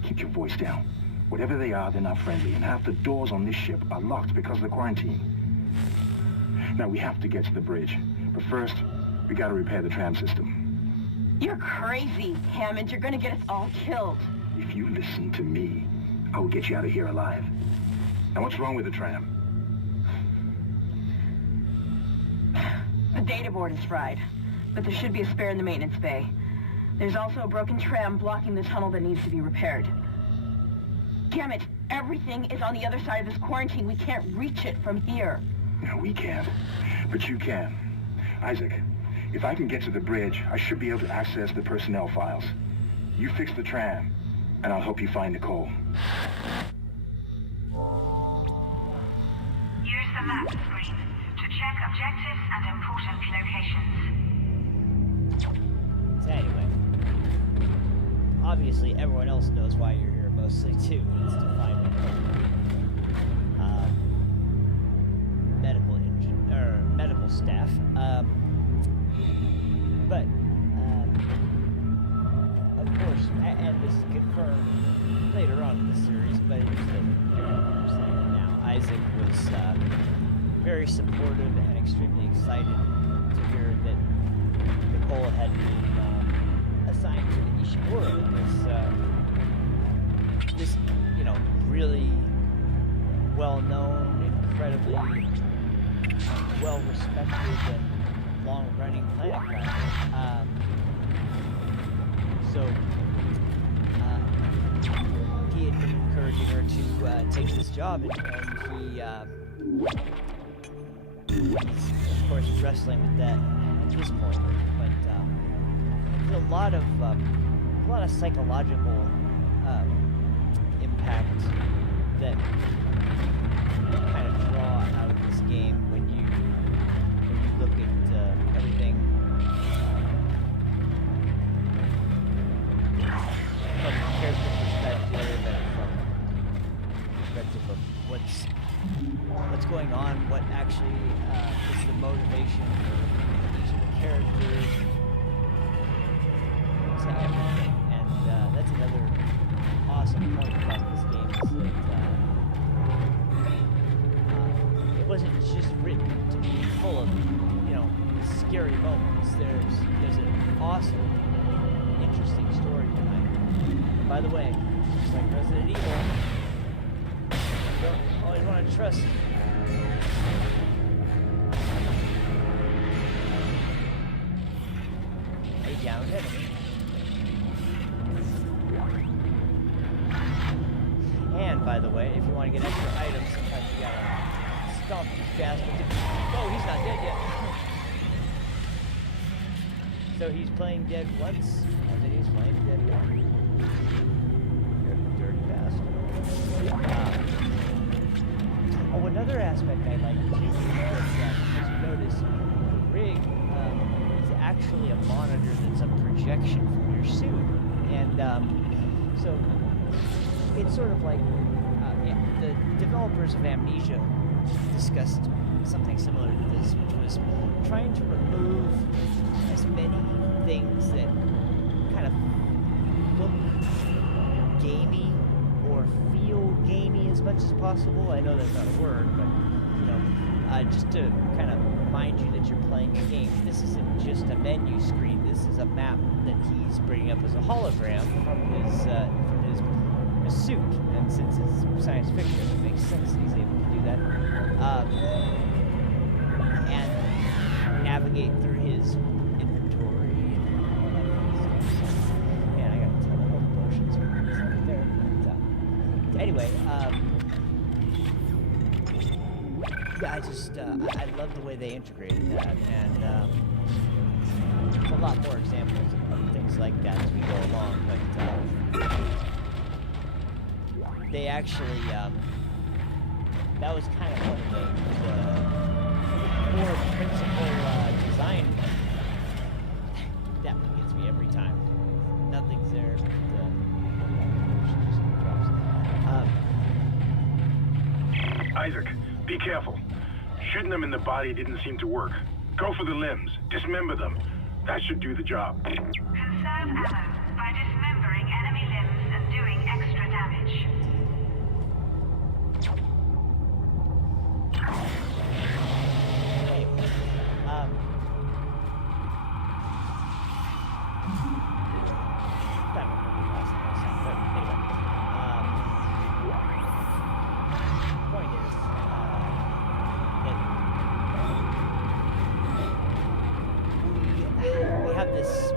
Keep your voice down. Whatever they are, they're not friendly, and half the doors on this ship are locked because of the quarantine. Now, we have to get to the bridge. But first, we gotta repair the tram system. You're crazy, Hammond. You're gonna get us all killed. If you listen to me, I will get you out of here alive. Now, what's wrong with the tram? The data board is fried, but there should be a spare in the maintenance bay. There's also a broken tram blocking the tunnel that needs to be repaired. Damn it! Everything is on the other side of this quarantine. We can't reach it from here. No, we can't. But you can. Isaac, if I can get to the bridge, I should be able to access the personnel files. You fix the tram, and I'll help you find Nicole. Use the map screen to check objectives and important locations. So anyway, obviously everyone else knows why you're here mostly too. It's to find medical staff. But of course, and this is confirmed later on in the series, but it just doesn't understand it now. Isaac was very supportive and extremely excited to hear that Nicole had been assigned to the Ishimura, this really well-known, incredibly well-respected and long-running planet cracker. So he had been encouraging her to take this job, and he's of course wrestling with that at this point. But there's a lot of psychological impact that you kind of draw out of this game when you look at everything from a character perspective and from the perspective of what's going on, what actually is the motivation for each of the characters, to everything. And that's another awesome point about this game, is that it wasn't just written to be full of, scary moments. There's an awesome, interesting story behind it. And by the way, just like Resident Evil, you don't always want to trust a downed enemy. And by the way, if you want to get extra items, sometimes you gotta stomp these bastards. Oh, he's not dead yet. So he's playing dead once, and then he's playing dead once. You're a dirty bastard. Another aspect I like too is that, as you notice, the rig is actually a monitor that's a projection from your suit. And so it's sort of like the developers of Amnesia discussed something similar to this, which was trying to remove as many things that kind of look gamey or feel gamey as much as possible. I know that's not a word, but just to kind of remind you that you're playing a game. This isn't just a menu screen. This is a map that he's bringing up as a hologram from his suit. And since it's science fiction, it makes sense that he's able to do that. And navigate through his inventory and all that kind of stuff. So, man, I got a ton of health potions right there. But, anyway, yeah, I love the way they integrated that, and a lot more examples of things like that as we go along, but they actually, that was kind of one of the more principal design. That one gets me every time. Nothing's there, but just drops. Isaac, be careful. Shooting them in the body didn't seem to work. Go for the limbs. Dismember them. That should do the job. Conserve ammo by dismembering enemy limbs and doing extra damage. Anyway, point is, we have this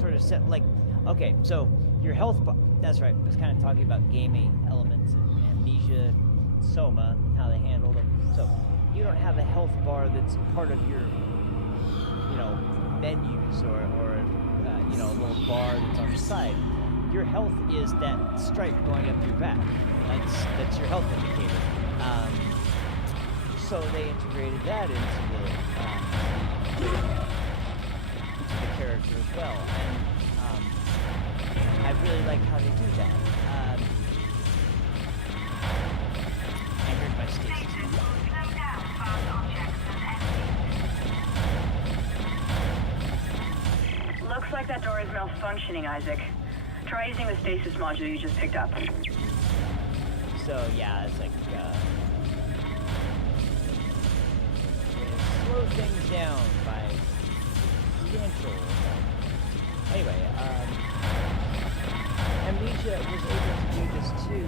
sort of set, like, okay, so your health bar, that's right, I was kind of talking about gaming elements and Amnesia, Soma, how they handle them. So you don't have a health bar that's part of your, menus or a little bar that's on the side. Your health is that stripe going up your back. That's your health indicator. So they integrated that into the character as well, and I really like how they do that. And here's my stasis. Slow down fast objects and enemies. Looks like that door is malfunctioning, Isaac. Try using the stasis module you just picked up. So yeah, it's like slow things down by substantial amount. Anyway, Amnesia was able to do this too,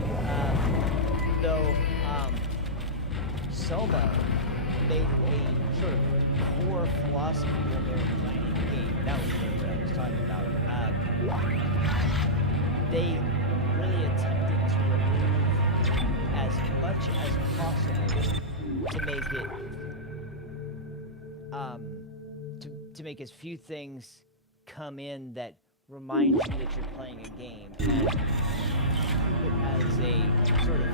though Soma made a sort of core philosophy when they were designing the game. That was what I was talking about. They really attempted to remove as much as possible to make it to make as few things come in that remind you that you're playing a game, and keep it as a sort of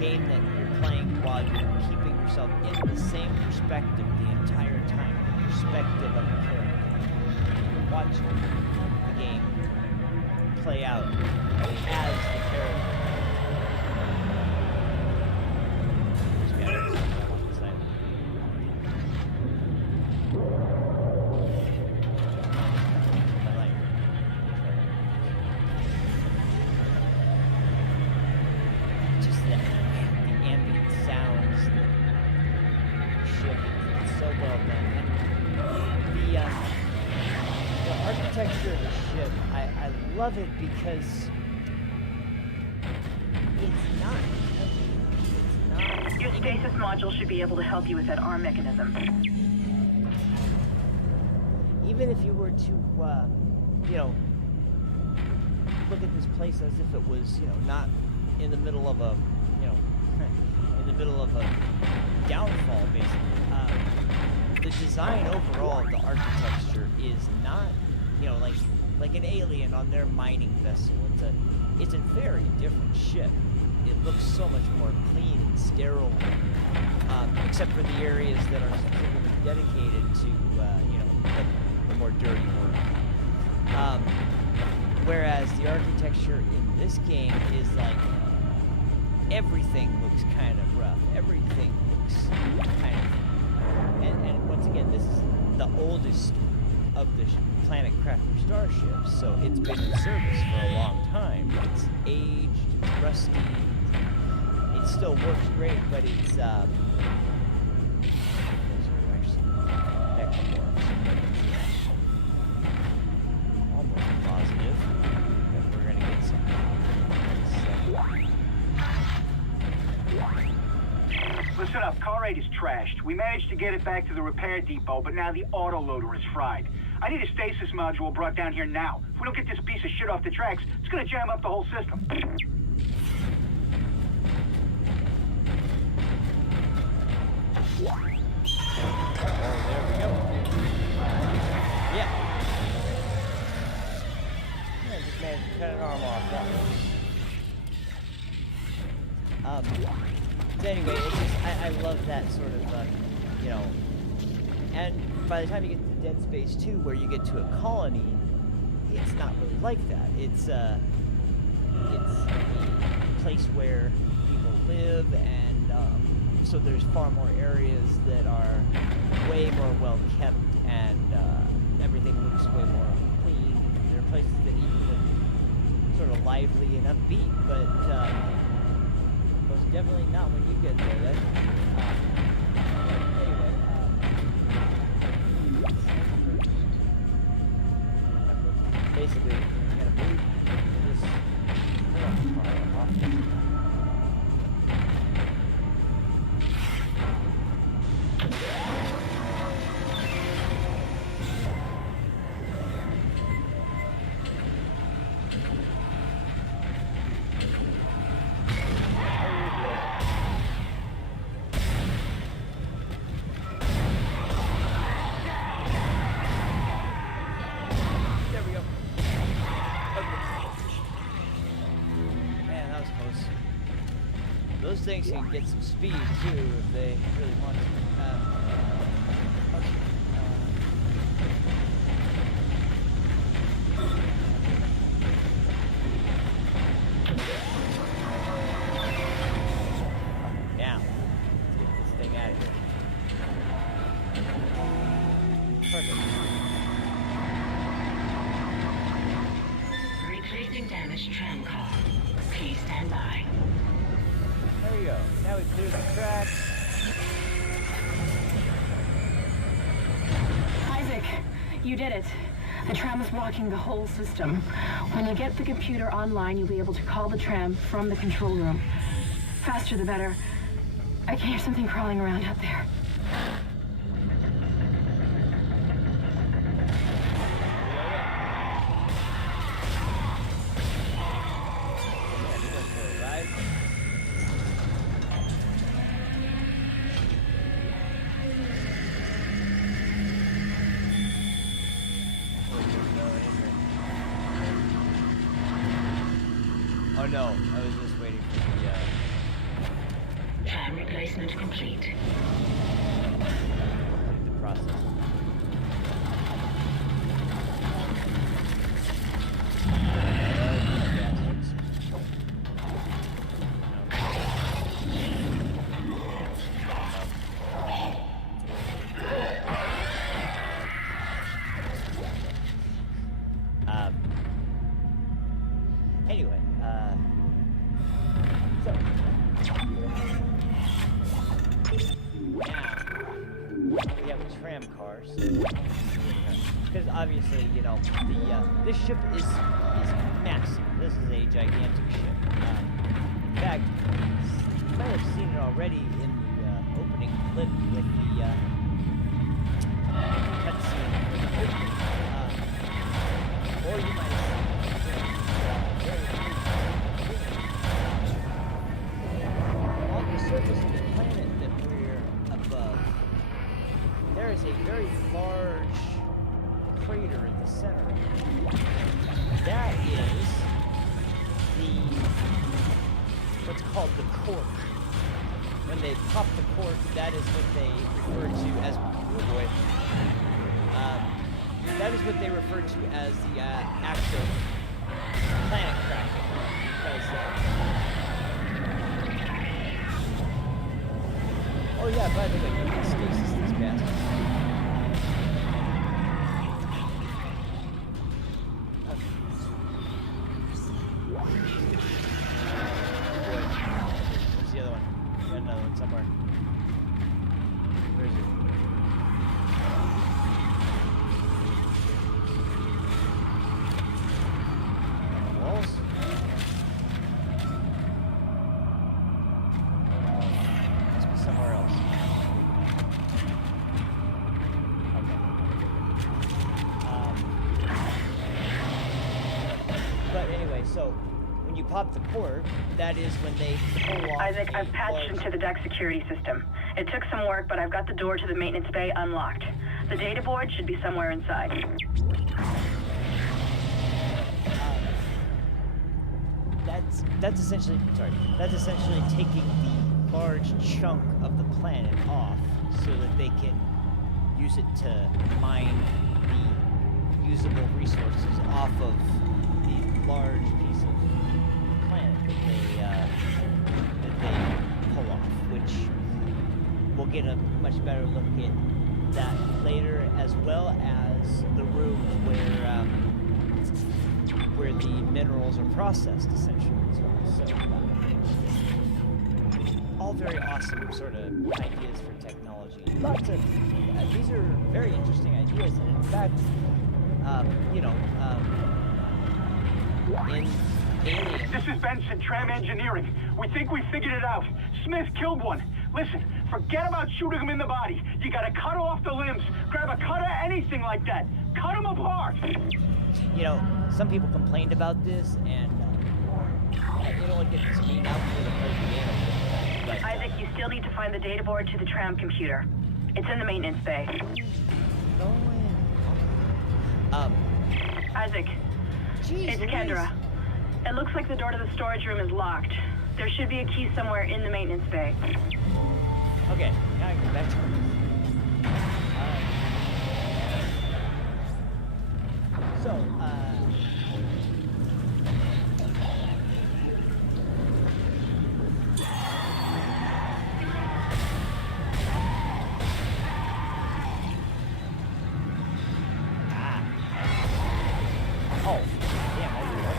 game that you're playing while you're keeping yourself in the same perspective the entire time, the perspective of the character. You're watching the game play out as the character. Just the ambient sounds, the ship, it's so well done. And the architecture of the ship, I love it because it's not heavy. Your stasis module should be able to help you with that arm mechanism. Even if you were to, look at this place as if it was, not in the middle of a, in the middle of a downfall, basically. The design overall of the architecture is not, like an alien on their mining vessel. It's a very different ship. It looks so much more clean and sterile, except for the areas that are specifically dedicated to, the more dirty work. Whereas the architecture in this game is like, everything looks kind of rough. Everything looks kind of, and once again, this is the oldest of the Planet Cracker starships, so it's been in service for a long time. It's aged, it's rusty, it still works great, but it's, Almost positive that we're gonna get some. Listen up, car 8 is trashed. We managed to get it back to the repair depot, but now the autoloader is fried. I need a stasis module brought down here now. If we don't get this piece of shit off the tracks, it's gonna jam up the whole system. Oh, there we go. Yeah. Yeah, just managed to cut an arm off. That so anyway, it's just, I love that sort of, you know, and by the time you get to Dead Space 2, where you get to a colony, it's not really like that. It's a place where people live, and so there's far more areas that are way more well kept, and everything looks way more clean. There are places that even look sort of lively and upbeat, but most definitely not when you get there. That's, anyway, basically, I'm gonna move this. Those things can get some speed too if they really want to. Okay. Now, let's get this thing out of here. Perfect. Replacing damaged tram car. Please stand by. There we go. Now we clear the tracks. Isaac, you did it. The tram is blocking the whole system. When you get the computer online, you'll be able to call the tram from the control room. Faster the better. I can hear something crawling around out there. Oh no, I was just waiting for the Tram replacement complete. the process. Anyway, so now we have a tram car, because obviously, you know, this ship is massive. This is a gigantic ship. In fact, you might have seen it already in the opening clip with the cutscene for the opening, or you might have seen on the surface of the planet that we're above, there is a very large crater in the center. That is what's called the cork. When they pop the cork, that is what they refer to as, oh boy, that is what they refer to as the act of planet cracking, because oh yeah, by the way, you can stasis these bastards. Where's the other one? Got another one somewhere. Where is it? So when you pop the cork, that is when they pull off. Isaac, I've the patched large- into the deck security system. It took some work, but I've got the door to the maintenance bay unlocked. The data board should be somewhere inside. That's essentially taking the large chunk of the planet off so that they can use it to mine the usable resources off of the large piece of planet that they pull off, which we'll get a much better look at that later, as well as the rooms where the minerals are processed, essentially, as well. So, all very awesome sort of ideas for technology. Lots of these are very interesting ideas, and in fact, in Alien. This is Benson, Tram Engineering. We think we figured it out. Smith killed one. Listen, forget about shooting him in the body. You gotta cut off the limbs. Grab a cutter, anything like that. Cut him apart. You know, some people complained about this, and it only gets me out for the first game. But, Isaac, you still need to find the data board to the tram computer. It's in the maintenance bay. Go in. Isaac, Jeez, it's Louise. Kendra. It looks like the door to the storage room is locked. There should be a key somewhere in the maintenance bay. Okay, now I can get back to it. So, oh, damn, I do that.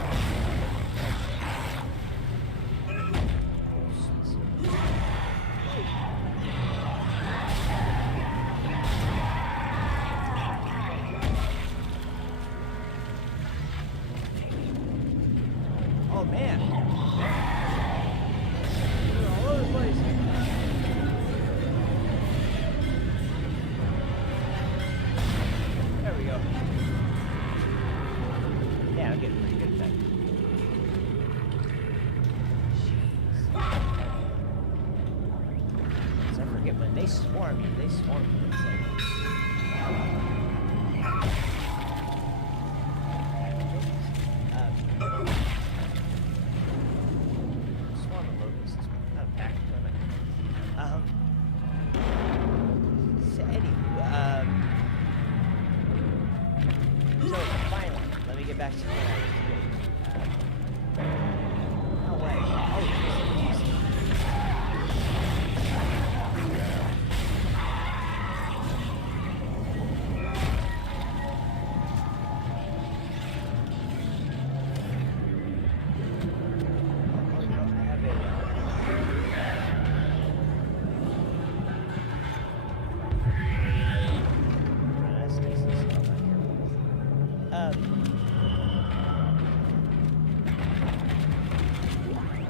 Oh man. They're all over the place. There we go. Yeah, I'm getting pretty good at that. Jeez. So I forget when they swarm you, they swarm you. It's swarm of locusts. Not a pack. So anyway, so finally, let me get back to what I was doing. No way. Oh, jeez. Oh, no, I have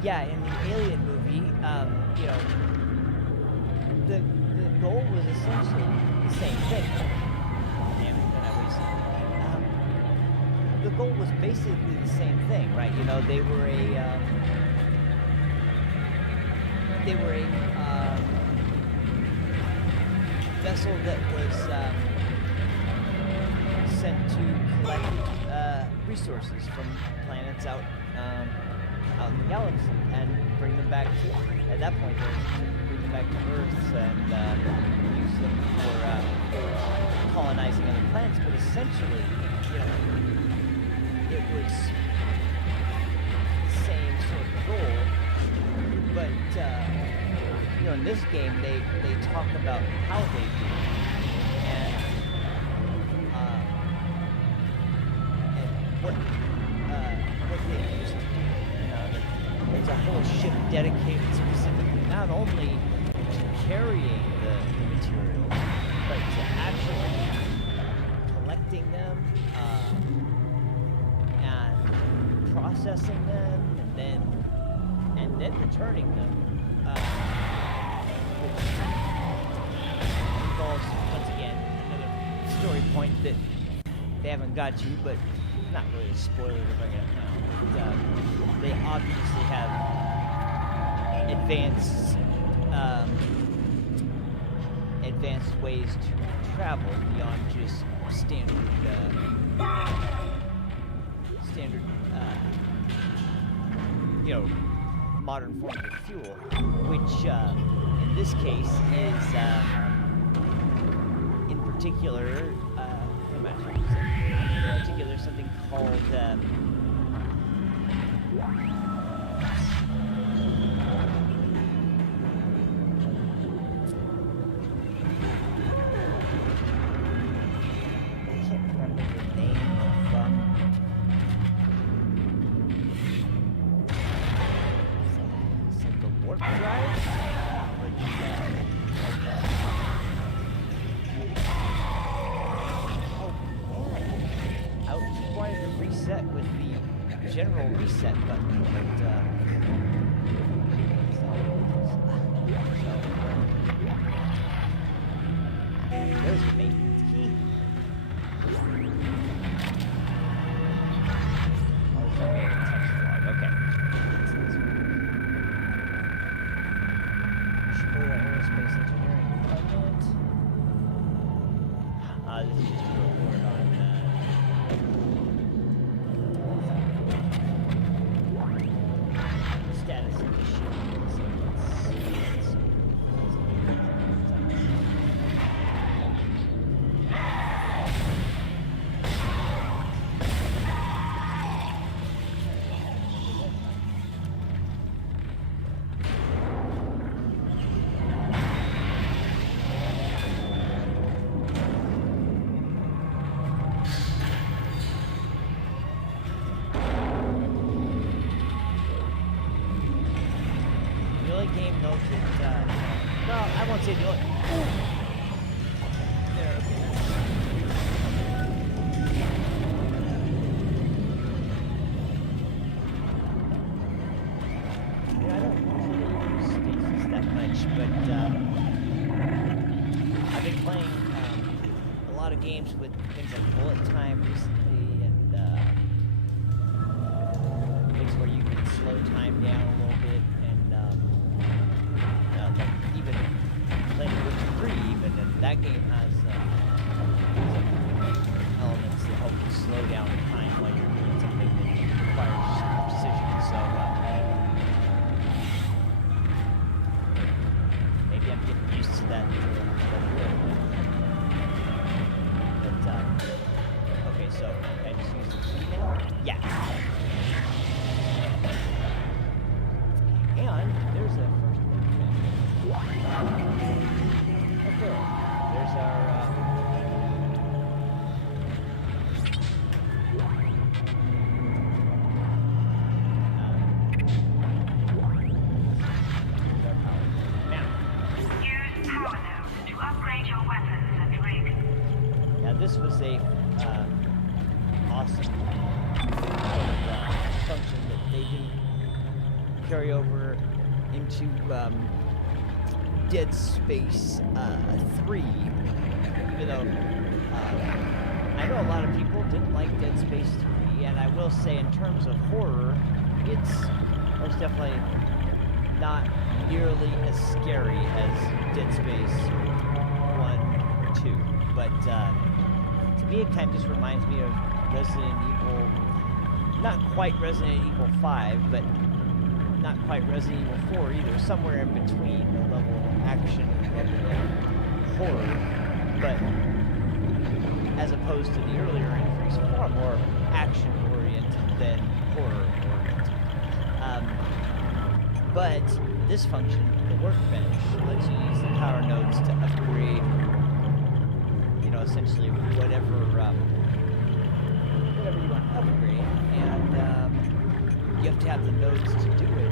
yeah, in the Alien movie, you know, the goal was essentially the same thing. Damn it, then I wasted. The goal was basically the same thing, right? You know, they were a vessel that was sent to collect resources from planets out in the galaxy and bring them back to. At that point, they were bring them back to Earth and use them for colonizing other planets. But essentially, you know, it was the same sort of goal. But you know, in this game, they talk about how they do it and what they used to do. You know, there's a whole ship dedicated specifically not only to carrying the materials, but to actually collecting them and processing them, and then returning them. Which involves, once again, another story point that they haven't got to, but not really a spoiler to bring it up now. they obviously have advanced ways to travel beyond just standard modern forms of fuel, which in this case is in particular something called general reset button, but there's the maintenance key. Okay. Chicago Aerospace Engineering Department. This is just a report on status of the ship. Game notes that, well, I won't say the only. There, okay. Yeah, I don't use stasis that much, but I've been playing a lot of games with things like bullet time recently, and things where you can slow time down a little bit, and even playing Witcher 3, even, and that game has elements that help you slow down time while you're doing something that requires precision. So maybe I'm getting used to that. But okay, so I just use the key now. Yeah. And there's a first one. Okay, there's our now. Use power nodes to upgrade your weapons and rig. Now this was a awesome sort of function that they didn't carry over into Dead Space 3, even though I know a lot of people didn't like Dead Space 3, and I will say in terms of horror, it's most definitely not nearly as scary as Dead Space 1 or 2, but to me it kind of just reminds me of Resident Evil, not quite Resident Evil 5, but not quite Resident Evil 4 either, somewhere in between the level of action and level of horror, but as opposed to the earlier entries, far more action-oriented than horror-oriented. But this function, the workbench, lets you use the power nodes to upgrade, essentially whatever you want to upgrade, and you have to have the nodes to do it,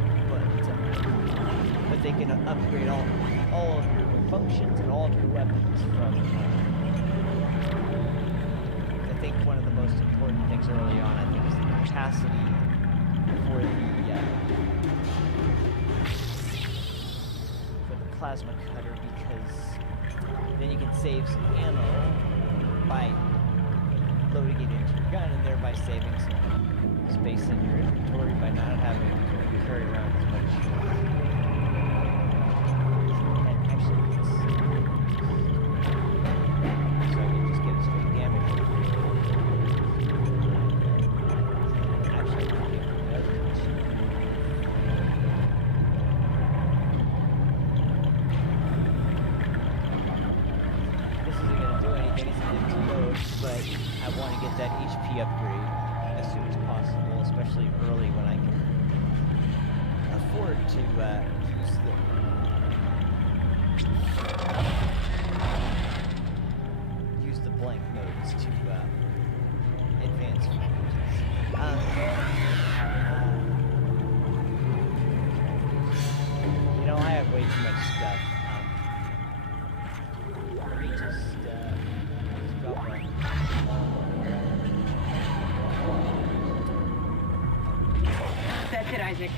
but they can upgrade all of your functions and all of your weapons from, I think one of the most important things early on, I think, is the capacity for the plasma cutter, because then you can save some ammo by loading it into your gun and thereby saving some space in your inventory by not having to carry around as much. And actually, so I can just get a straight damage. Actually, I don't think it does much. This isn't going to do anything, it's an empty load, but I want to get that HP upgrade as soon as possible, especially early when I can afford to use the blank modes to advance. You know, I have way too much stuff. Let me just drop one. That's it, Isaac.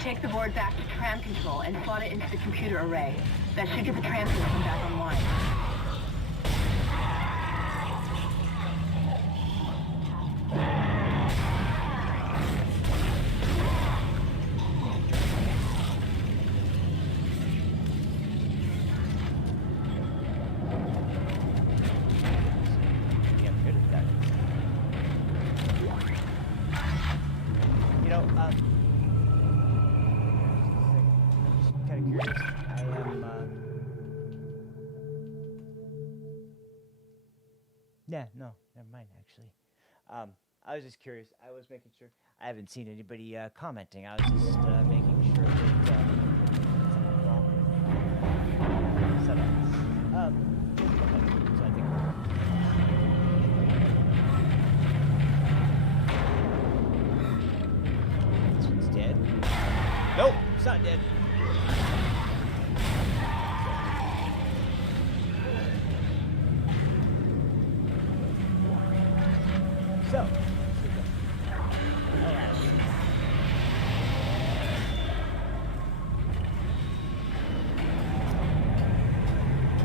Take the board back to tram control and slot it into the computer array. That should get the tram system back online. Yeah, I'm good at that. You know, I'm just kind of curious. I am, yeah, no, never mind, actually. I was just curious. I was making sure. I haven't seen anybody commenting. I was just making sure that something wrong with setup. So I think this one's dead. Nope, it's not dead. So,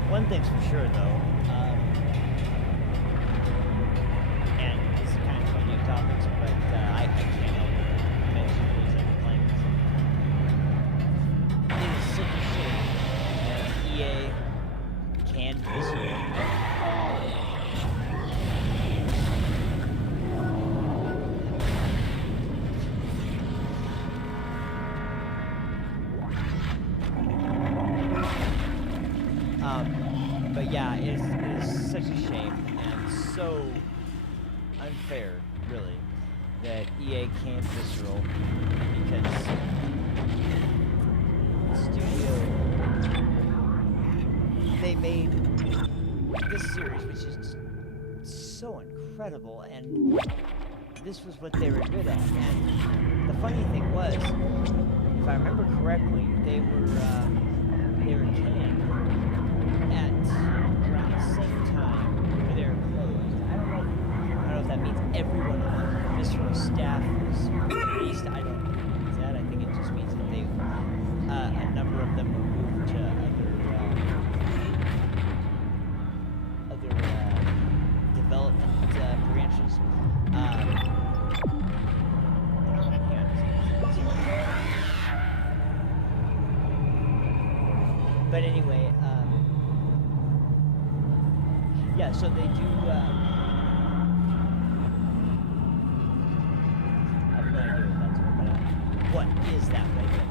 one thing's for sure, though, and this is kind of changing topics, but I can't help but mention these other players. It is such a shame that EA can't visceral. But yeah, it is such a shame and so unfair, really, that EA can't visceral because the studio, they made this series, which is so incredible, and this was what they were good at. And the funny thing was, if I remember correctly, they were canned at around the same time where they were closed. I don't know if that means everyone on the visceral staff was released. I don't know if it means that. I think it just means that they a number of them were moved to other development branches. But anyway, yeah, so they do, I have no idea what that's about, but what is that right there?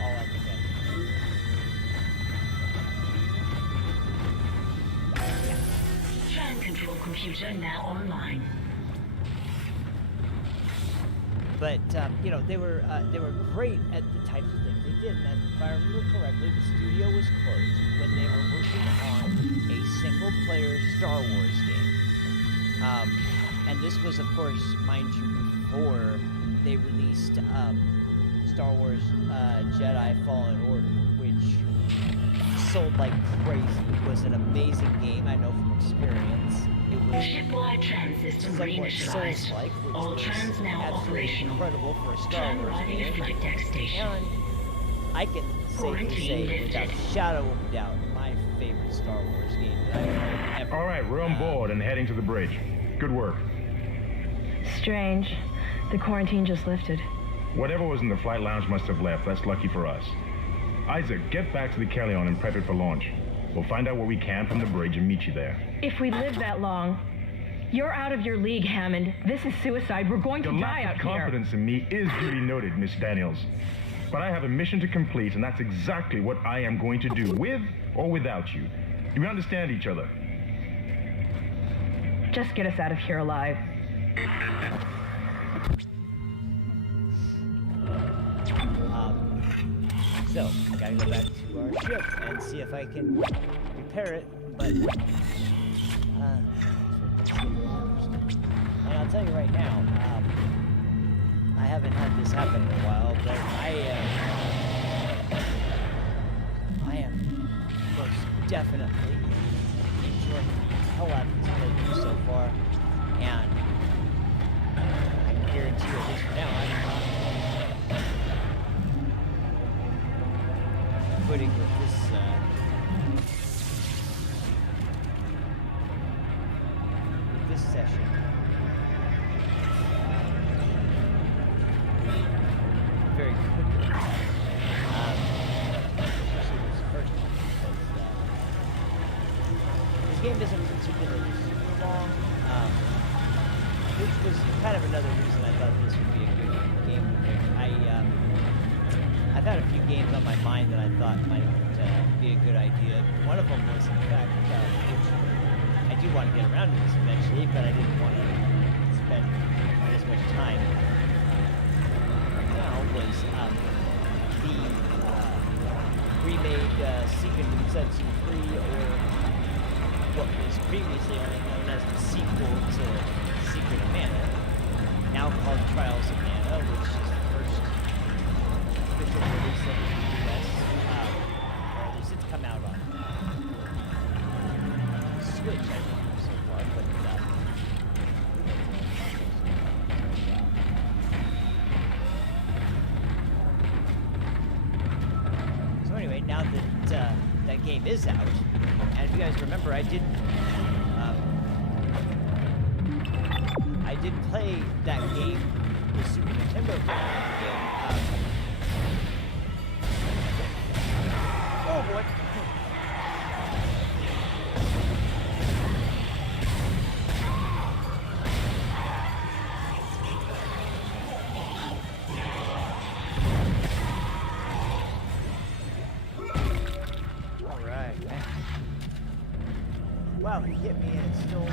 All I can think. Tram control computer now online. But you know, they were great at the types of things they did. And if I remember correctly, the studio was closed when they were working on a single-player Star Wars game. And this was, of course, mind you, before they released Star Wars Jedi Fallen Order, which sold like crazy. It was an amazing game, I know from experience. It was Shipwide tram system somewhat reinitialized. Souls-like, which All was trans now absolutely operational. incredible for a Star Tram Wars arriving game. at flight deck station. And I can safely Quarantine say, lifted. without a shadow of a doubt, my favorite Star Wars game that I've played ever. All right, we're on board and heading to the bridge. Good work. Strange. The quarantine just lifted. Whatever was in the flight lounge must have left. That's lucky for us. Isaac, get back to the Kellion and prep it for launch. We'll find out what we can from the bridge and meet you there. If we live that long, you're out of your league, Hammond. This is suicide. We're going to Your die lack out of here. confidence in me is duly noted, Miss Daniels. But I have a mission to complete, and that's exactly what I am going to do, with or without you. Do we understand each other? Just get us out of here alive. So, gotta go back to our ship and see if I can repair it, but, and I'll tell you right now, I haven't had this happen in a while, but I am most definitely enjoying the hell out of this playthrough so far, and I can guarantee you, at least for now, I'm quitting with this, session. Very quickly. Especially this first one, because this game isn't particularly super long, which was kind of another reason I thought this would be a good game to pick. I've had a few games on my mind that I thought might be a good idea. One of them was, in fact, which I do want to get around to this eventually, but I didn't want to spend quite as much time now, was the remade Secret and Setsu Free, or what was previously only known as the sequel to Secret of Mana, now called Trials of Mana, which is the first official release of it in the US, or at least it's come out on Switch, I think, so far, but so anyway, now that that game is out, and if you guys remember, I did play that game, the Super Nintendo game. Oh boy. All right. Wow, he hit me and it's still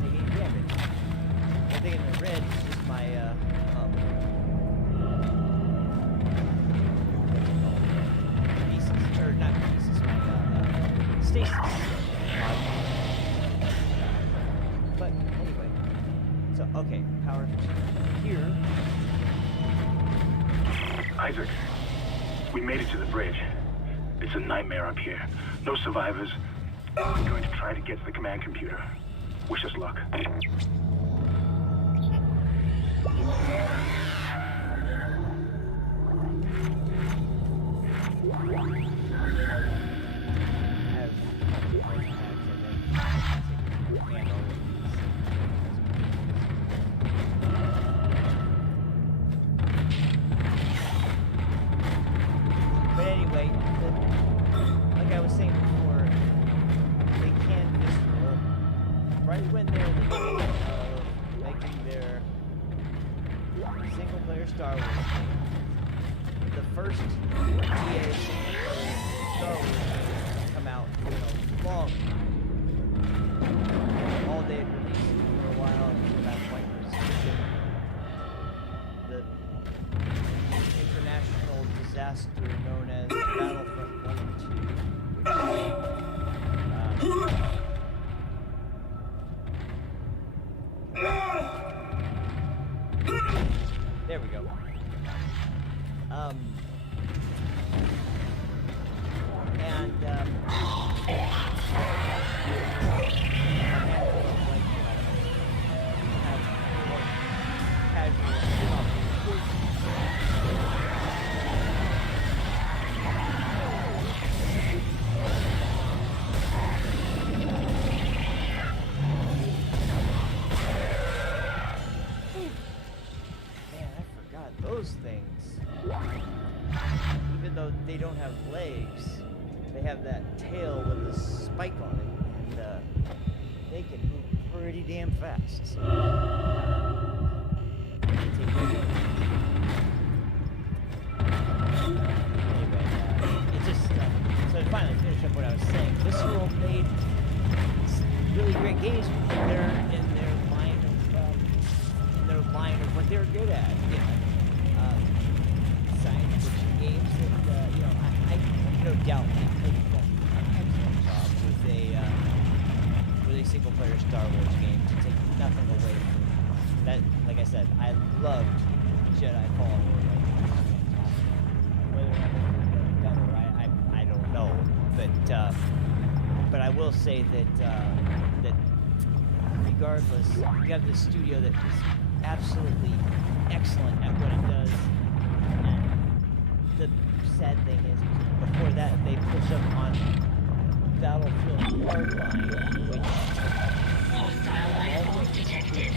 taking damage. The thing in the red is just my pieces, or not pieces, my stasis. But anyway, so okay, power here. Isaac, we made it to the bridge. It's a nightmare up here. No survivors. I'm going to try to get to the command computer. Wish us luck. But anyway, like I was saying before, they can visceral right when they're in the beginning of making their single-player Star Wars game. The first EA Star Wars game to come out, long. All they had released for a while, and at that point was the international disaster known as Battlefront 1 and 2, which there we go. And those things, even though they don't have legs, they have that tail with a spike on it, and they can move pretty damn fast. So, anyway, it just so to finally finish up what I was saying, Visceral made really great games in their line of what they're good at. You know, science fiction games that I no doubt they could have done an excellent job with a single player Star Wars game to take nothing away from that. Like I said, I loved Jedi Fallen Order. Whether or not they're better, I don't know. But I will say that regardless, you have this studio that is absolutely excellent at what it does. And the sad thing is, before that, they pushed up on Battlefield Hardline, which Hostile life force detected.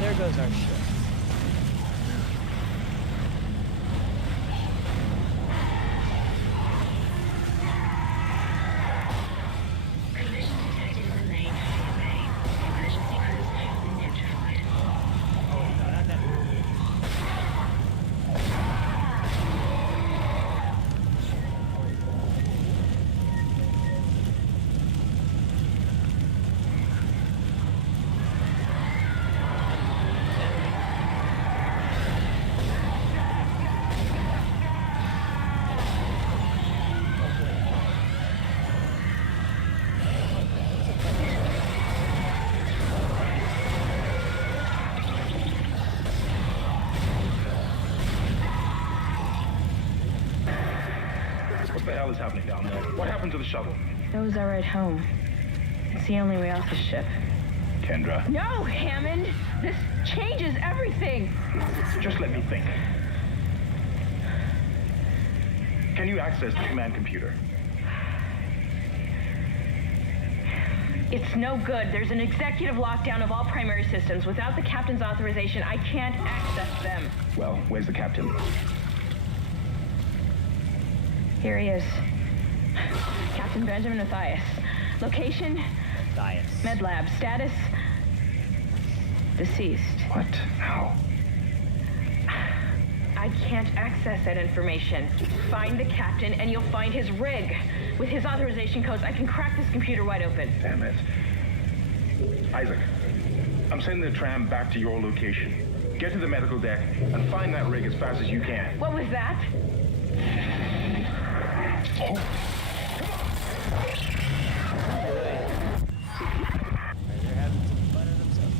There goes our ship. Collision detected in the main highway. Emergency crews have been notified. Oh, no, not that. What the hell is happening down there? What happened to the shuttle? That was our ride home. It's the only way off the ship. Kendra, No, Hammond! This changes everything! just let me think. Can you access the command computer? It's no good. There's an executive lockdown of all primary systems. Without the captain's authorization, I can't access them. Well, where's the captain? Here he is. Captain Benjamin Mathias. Location? Mathias. Med lab. Status? Deceased. What? How? I can't access that information. Find the captain and you'll find his rig. With his authorization codes, I can crack this computer wide open. Damn it. Isaac, I'm sending the tram back to your location. Get to the medical deck and find that rig as fast as you can. What was that? Oh. They're having some fun of themselves.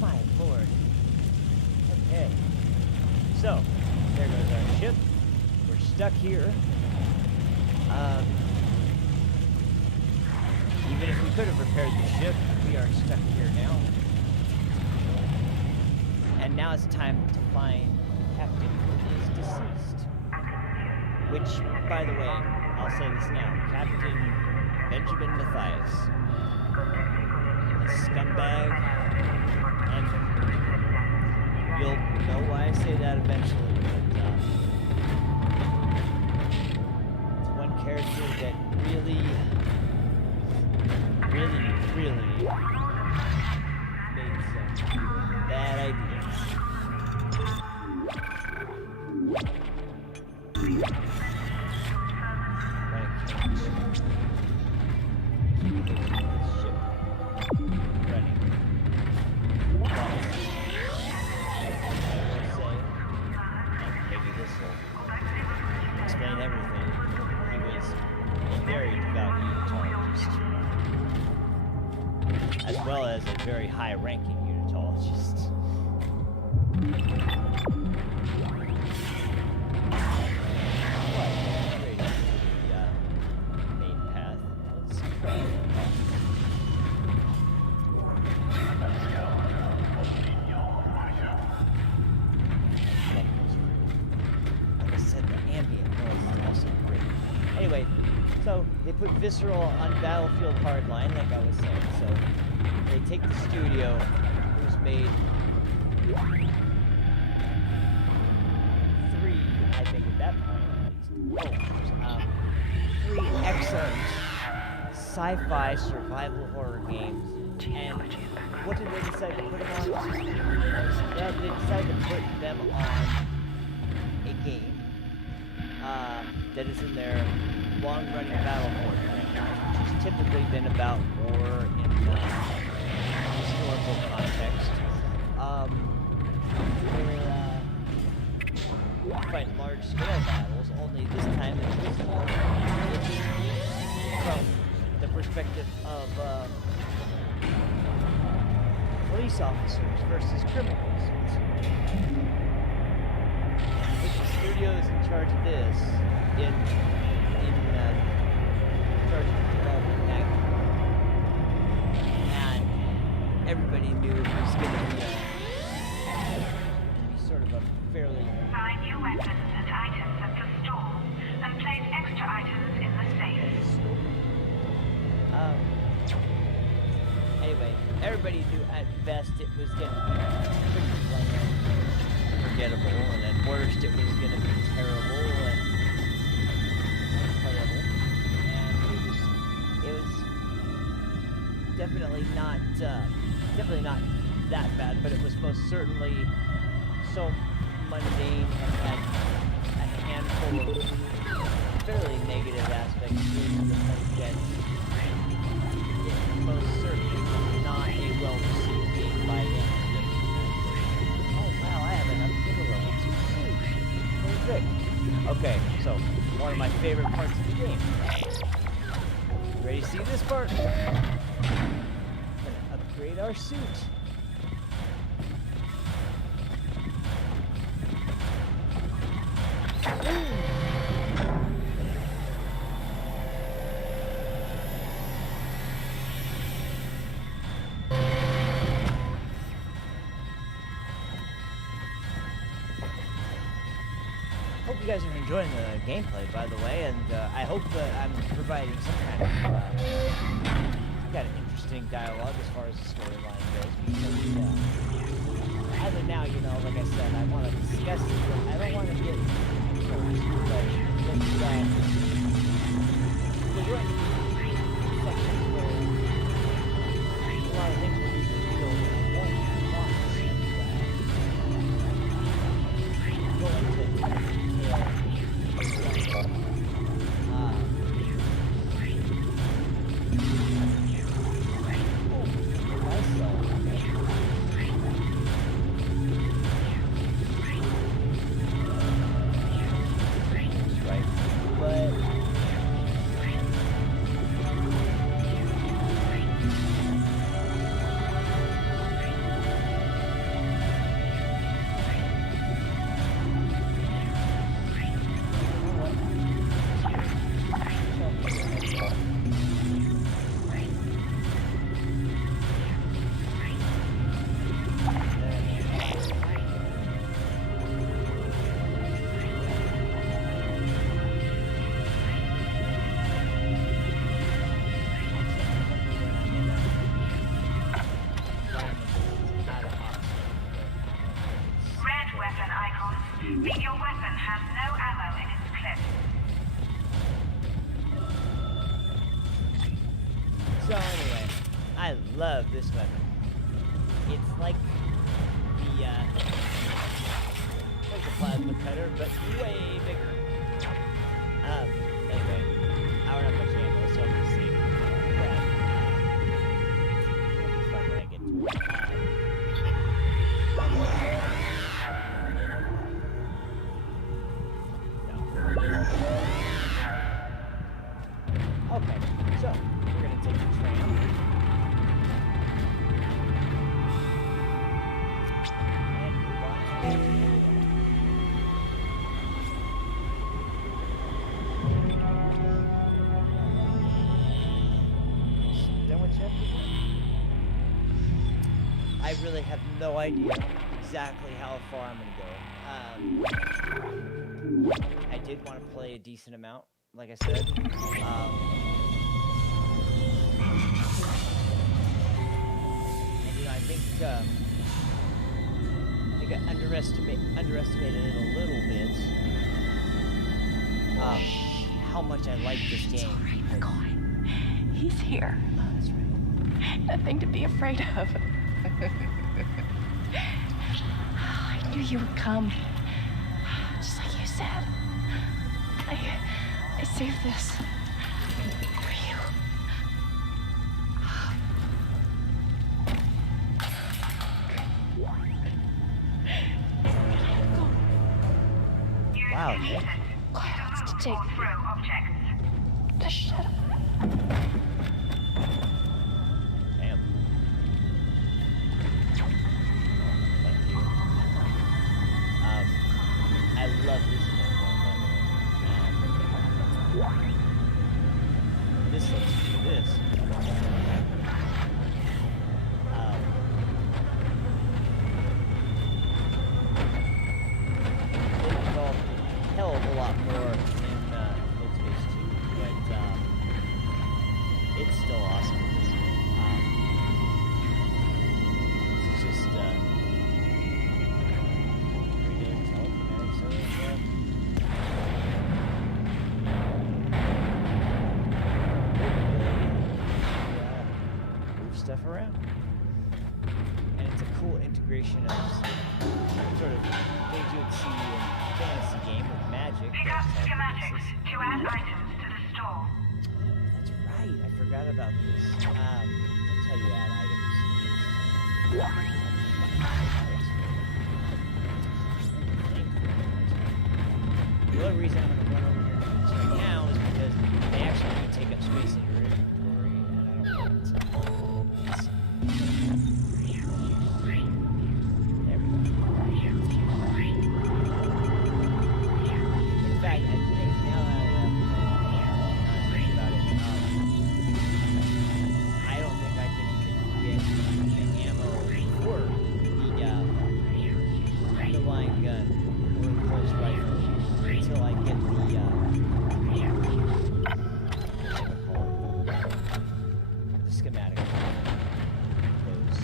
My lord. Okay. So, there goes our ship. We're stuck here. Even if we could have repaired the ship, we are stuck here now. And now it's time to find Captain who is deceased. Which, by the way, I'll say this now, Captain Benjamin Mathias. A scumbag, and you'll know why I say that eventually, but it's one character that really made some bad ideas. Right. ship running. But I will say, and maybe this will explain everything, he was a very devout unitologist, as well as a very high-ranking unitologist. Main path. Let's like I said, the ambient noise is also great. Anyway, so they put visceral on Battlefield Hardline, like I was saying. So they take the studio, who's made 3, I think at that point at least, 3 excellent sci-fi survival horror games. And what did they decide to put them on? Well, they decided to put them on a game that is in their long-running battle board franchise, which has typically been about war in historical context. Where fight large-scale battles, only this time it was from the perspective of police officers versus criminals. Which studio is in charge of this? In charge of developing that, and everybody knew it was going to be sort of a fairly. Find new weapons and items at the store, and place extra items in the safe. Anyway, everybody knew at best it was going to be pretty bland, forgettable, and at worst it was going to be terrible and unplayable. And it was definitely not that bad, but it was most certainly so mundane and had a handful of fairly negative aspects to it that it most certainly was not a well-received game by any stretch. Oh wow, I have enough for level 2 suit. Perfect. Okay, so one of my favorite parts of the game. Ready to see this part? We're gonna upgrade our suit. Hope you guys are enjoying the gameplay, by the way, and I hope that I'm providing some kind of interesting dialogue as far as the storyline goes, because as of now, you know, like I said, I want to discuss it, but I don't want to get close, but there's sections where a lot of things will be revealed, and I don't want to go into Read your weapon has no ammo in its clip. So anyway, I love this weapon. It's like the plasma cutter, but way bigger. Anyway, I don't have much ammo, so I'm just saving that. Okay, so we're gonna take the tram. And move on to done what you have to do. I really have no idea exactly how far I'm gonna go. I did want to play a decent amount, like I said. And, I think I underestimated it a little bit. How much I like this game. All right, McCoy. He's here. Oh, that's right. Nothing to be afraid of. I knew you would come. Just like you said. I saved this for you. Wow. Clouds to take. Throw objects. Just shut up. Damn. Thank you. I love this game, by the way. This lets you do this. They developed a hell of a lot more in Cold Space 2, but it's still awesome. It's just regular telekinetic sort of move stuff around. And it's a cool integration of sort of things you would see in a fantasy game with magic. Pick up schematics to add items to the store. That's right, I forgot about this. That's how you add items. The only reason I'm going to run over here and do this right now is because they actually do take up space in your inventory, and I don't want it to. There we go. In fact, I think now that I'm thinking about it, I don't think I can even get the ammo for the line gun or the pulse rifle until I get the schematic. Those.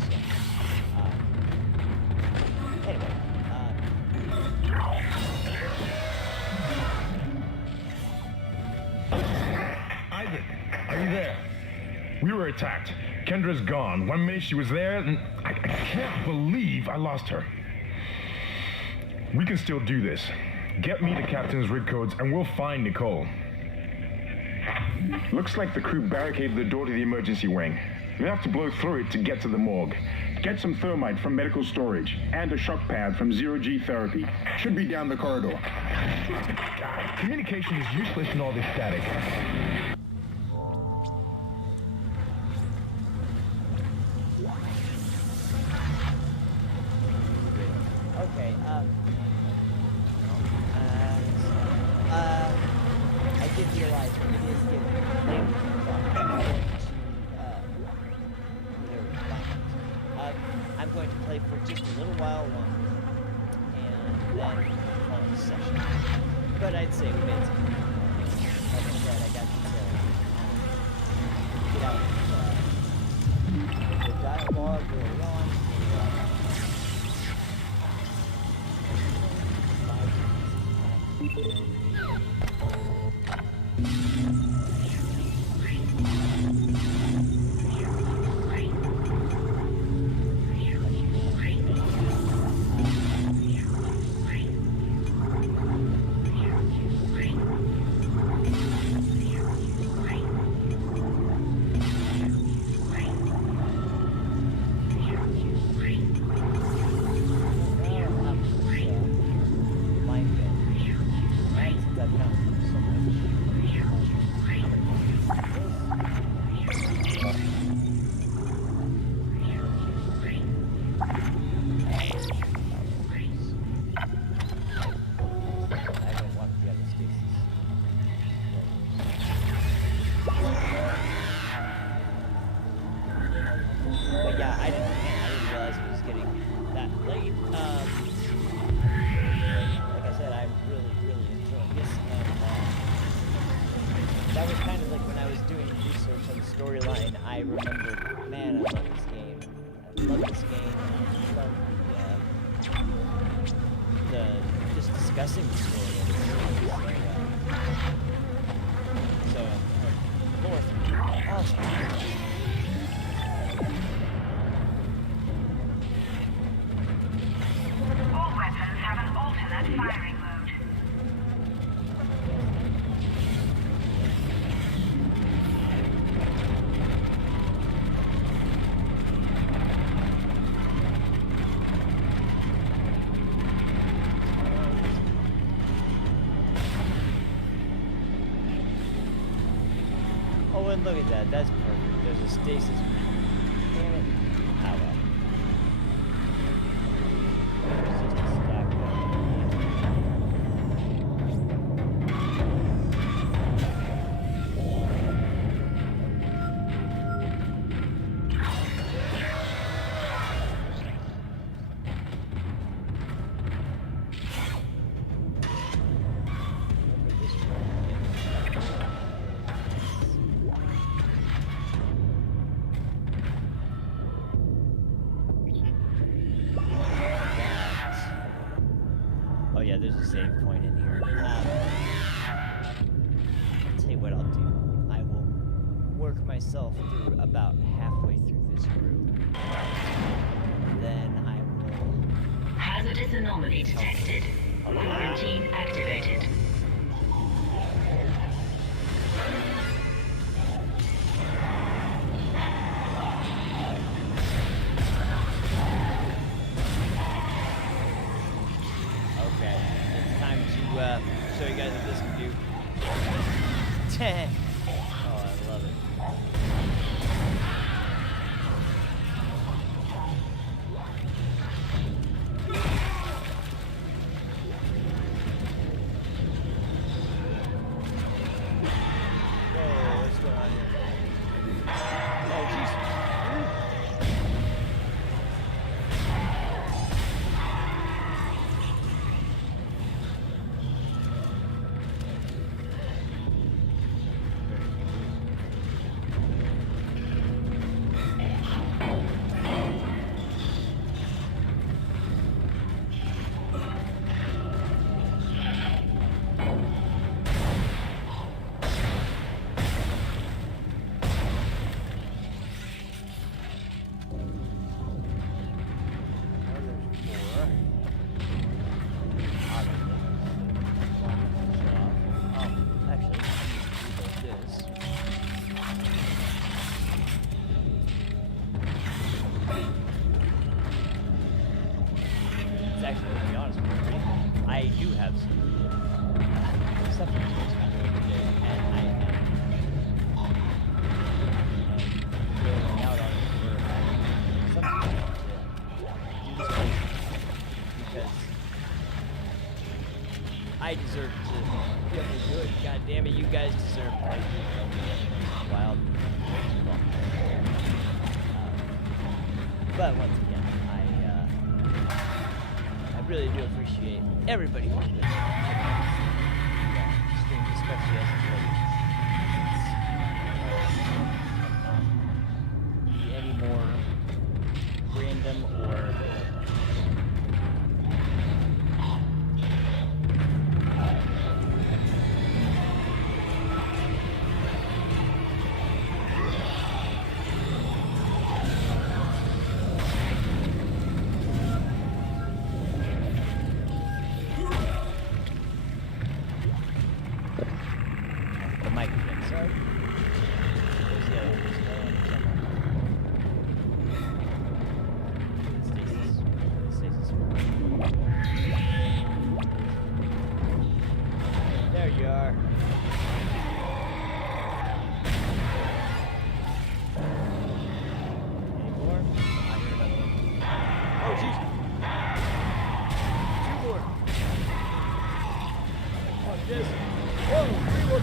Anyway. Isaac, are you there? We were attacked. Kendra's gone. 1 minute she was there, and I can't believe I lost her. We can still do this. Get me the captain's rig codes, and we'll find Nicole. Looks like the crew barricaded the door to the emergency wing. You have to blow through it to get to the morgue. Get some thermite from medical storage, and a shock pad from zero-G therapy. Should be down the corridor. Communication is useless in all this static. Okay, I did realize it is getting late I'm going to play for just a little while longer, and then call it a session. But I'd say we made some good progress. Like I said, I got to get out the dialogue early on. that was kind of like when I was doing research on the storyline, I remembered, man, I love this game. I love this game. I love the just discussing the story. So, fourth. Oh, All weapons have an alternate firing mode. oh, and look at that. That's perfect. There's a stasis. Damn it. Oh, well. It's just a stack of- Remember this one? Oh yeah, there's a save point in here. I'll tell you what I'll do. I will work myself through about halfway through this room. Then I will... Hazardous anomaly detected. Quarantine activated. Okay, it's time to show you guys what this can do. Oh, I love it. Whoa, what's going on here? Oh, jeez. Actually, to be honest with you, I do have some stuff I'm supposed to be doing today, and I am going out on it for something to do this place because I deserve to be able to do it. God damn it, you guys deserve to like do it wild. But once again, I really do appreciate everybody who's been streaming, especially as of late. Be any more random or the mic again, sorry. There's the other one, there's another one somewhere. There you are. Any more? I hear another one. Oh, jeez. Two more. Fuck this. Whoa, three more.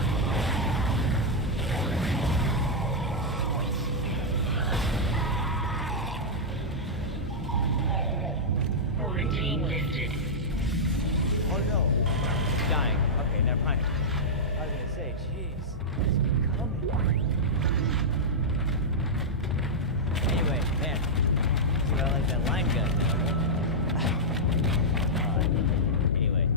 Jeez, it's coming. Anyway, man, see, I like that line gun now. Anyway,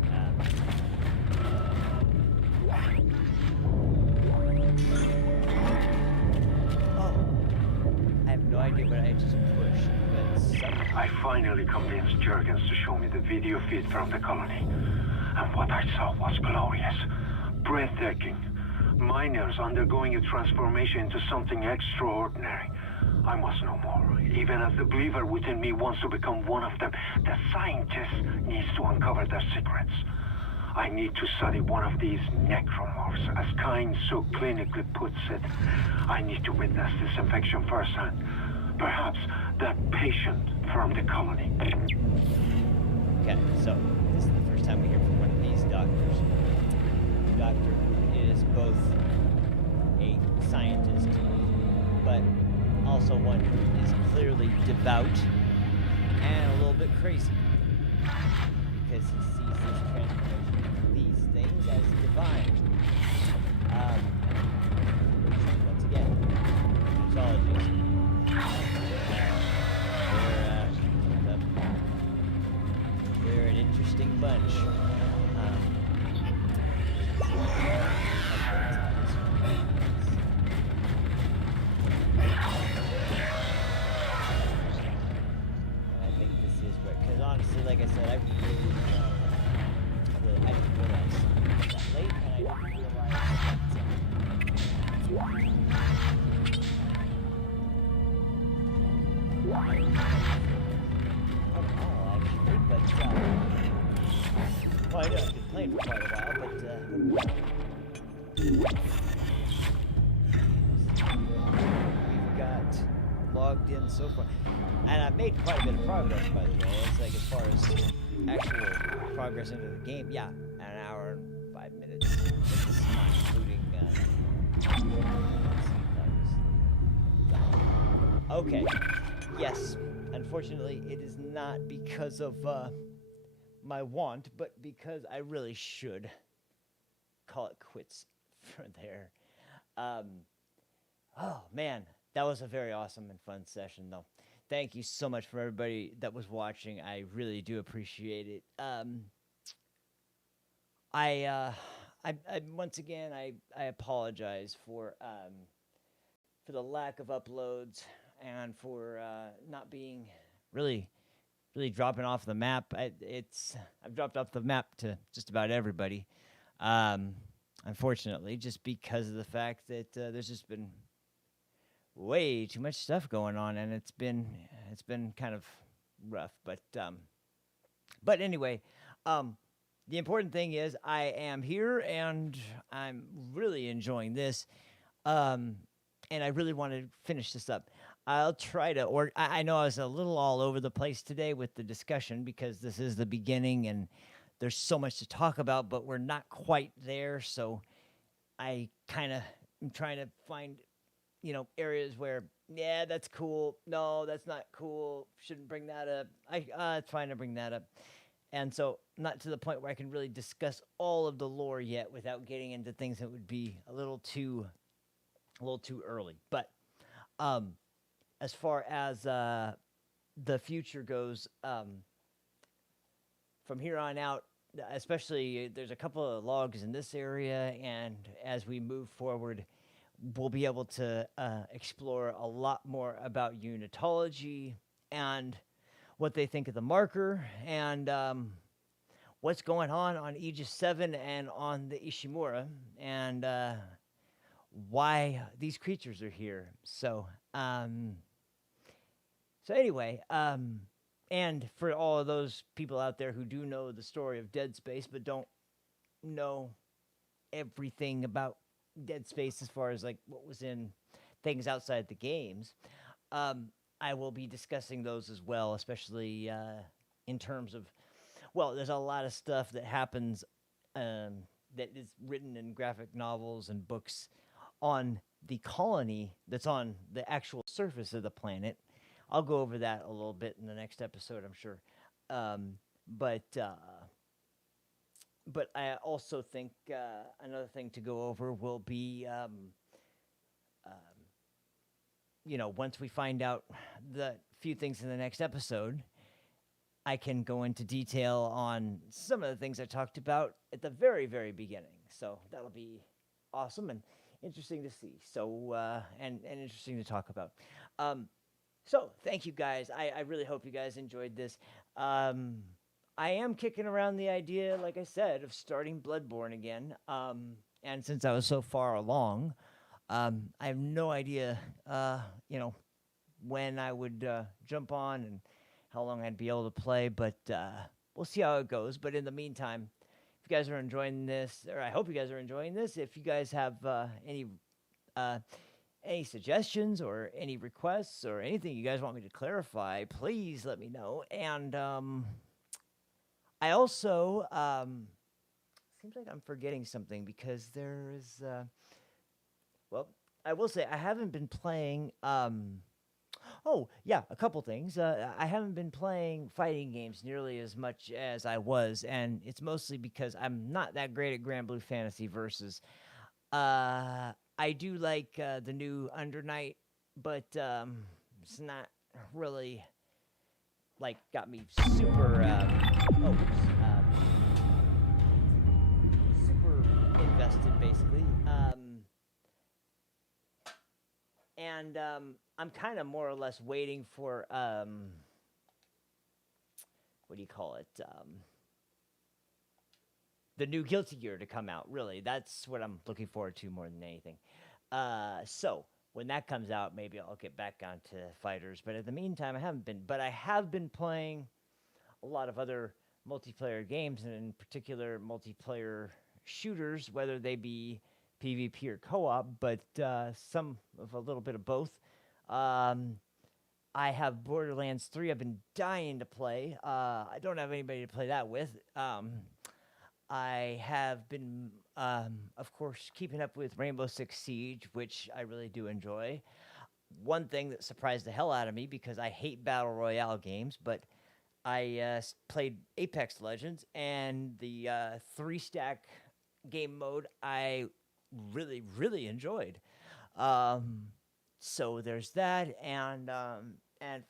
I have no idea what I just pushed, but something. I finally convinced Jurgens to show me the video feed from the colony. And what I saw was glorious, breathtaking. Miners undergoing a transformation into something extraordinary. I must know more. Even as the believer within me wants to become one of them, the scientist needs to uncover their secrets. I need to study one of these necromorphs, as Kyne so clinically puts it. I need to witness this infection firsthand. Perhaps that patient from the colony. Okay, so this is the first time we hear from one of these doctors. The doctor is both a scientist, but also one who is clearly devout and a little bit crazy, because he sees this transformation, these things, as divine. Once again, zoologists. They're an interesting bunch. I think this is where, because honestly, like I said, I didn't realize that late, and I didn't realize actually, but well, I know I've been playing for quite a while, but we've got logged in so far, and I've made quite a bit of progress, by the way. It's like, as far as actual progress into the game, yeah, an hour and 5 minutes. But this is not including. Okay. Yes. Unfortunately, it is not because of my want, but because I really should call it quits for there. Oh, man. That was a very awesome and fun session, though. Thank you so much for everybody that was watching. I really do appreciate it. I once again, I apologize for the lack of uploads and for not being really dropping off the map. I've dropped off the map to just about everybody, unfortunately, just because of the fact that there's just been way too much stuff going on, and it's been kind of rough. But anyway, the important thing is I am here, and I'm really enjoying this, and I really want to finish this up. I'll try to, I know I was a little all over the place today with the discussion, because this is the beginning and there's so much to talk about, but we're not quite there. So I kind of am trying to find, areas where, yeah, that's cool. No, that's not cool. Shouldn't bring that up. It's fine to bring that up. And so not to the point where I can really discuss all of the lore yet without getting into things that would be a little too early. But, as far as the future goes, from here on out, especially there's a couple of logs in this area, and as we move forward, we'll be able to explore a lot more about unitology and what they think of the marker, and what's going on Aegis 7 and on the Ishimura, and why these creatures are here. So anyway, and for all of those people out there who do know the story of Dead Space but don't know everything about Dead Space as far as like what was in things outside the games, I will be discussing those as well, especially in terms of, well, there's a lot of stuff that happens that is written in graphic novels and books on the colony that's on the actual surface of the planet. I'll go over that a little bit in the next episode, I'm sure. But but I also think another thing to go over will be, once we find out the few things in the next episode, I can go into detail on some of the things I talked about at the very, very beginning. So that'll be awesome and interesting to see. So and interesting to talk about. So thank you guys. I really hope you guys enjoyed this. I am kicking around the idea, like I said, of starting Bloodborne again. And since I was so far along, I have no idea, when I would jump on and how long I'd be able to play, but we'll see how it goes. But in the meantime, if you guys are enjoying this, or I hope you guys are enjoying this, if you guys have any suggestions or any requests or anything you guys want me to clarify, please let me know. And I also seems like I'm forgetting something because there is I will say I haven't been playing oh, yeah, a couple things. I haven't been playing fighting games nearly as much as I was, and it's mostly because I'm not that great at Grand Blue Fantasy Versus. I do like the new Under Night, but it's not really got me super super invested, basically. And I'm kind of more or less waiting for what do you call it? The new Guilty Gear to come out. Really, that's what I'm looking forward to more than anything. So when that comes out, maybe I'll get back onto fighters. But in the meantime, I haven't been. But I have been playing a lot of other multiplayer games, and in particular, multiplayer shooters, whether they be PvP or co-op, but some of a little bit of both. I have Borderlands 3 I've been dying to play. I don't have anybody to play that with. I have been, of course, keeping up with Rainbow Six Siege, which I really do enjoy. One thing that surprised the hell out of me, because I hate Battle Royale games, but I played Apex Legends, and the 3-stack game mode I really, really enjoyed. So there's that, and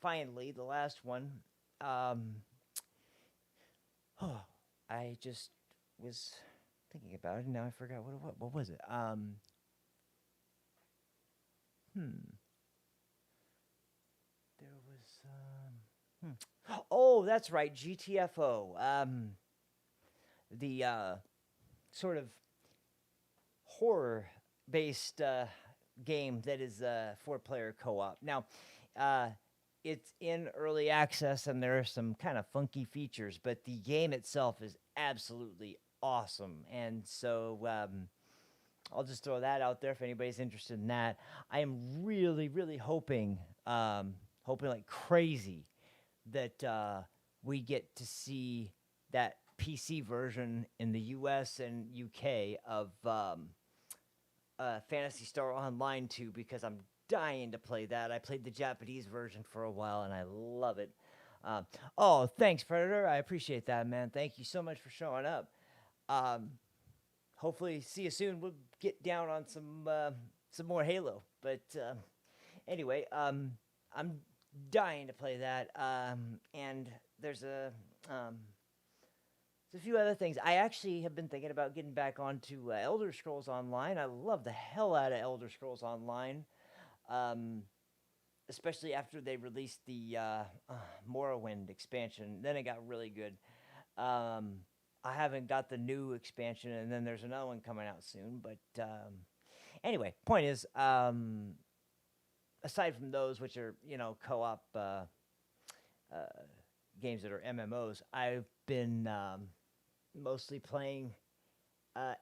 finally, the last one, I just was thinking about it, and now I forgot what was it? There was, Oh, that's right, GTFO. The sort of horror-based game that is 4-player co-op. Now, it's in early access, and there are some kind of funky features, but the game itself is absolutely awesome. And so I'll just throw that out there if anybody's interested in that. I am really, really hoping like crazy that we get to see that PC version in the US and UK of Phantasy Star Online 2, because I'm dying to play that. I played the Japanese version for a while, and I love it. Oh, thanks, Predator. I appreciate that, man. Thank you so much for showing up. Hopefully, see you soon. We'll get down on some more Halo. But anyway, I'm dying to play that. And there's a few other things. I actually have been thinking about getting back onto Elder Scrolls Online. I love the hell out of Elder Scrolls Online, especially after they released the Morrowind expansion. Then it got really good. I haven't got the new expansion, and then there's another one coming out soon. But anyway, point is, aside from those, which are co-op games that are MMOs, I've been mostly playing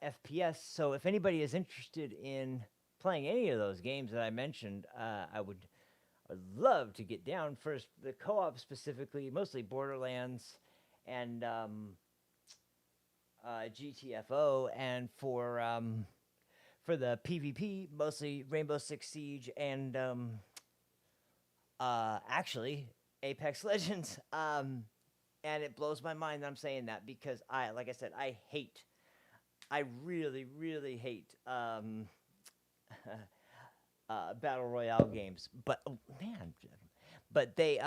FPS. So if anybody is interested in playing any of those games that I mentioned, I'd love to get down. First, the co-op specifically, mostly Borderlands and GTFO, and for the PvP, mostly Rainbow Six Siege and actually Apex Legends. And it blows my mind that I'm saying that because like I said, I really, really hate battle royale games. But oh, man, but they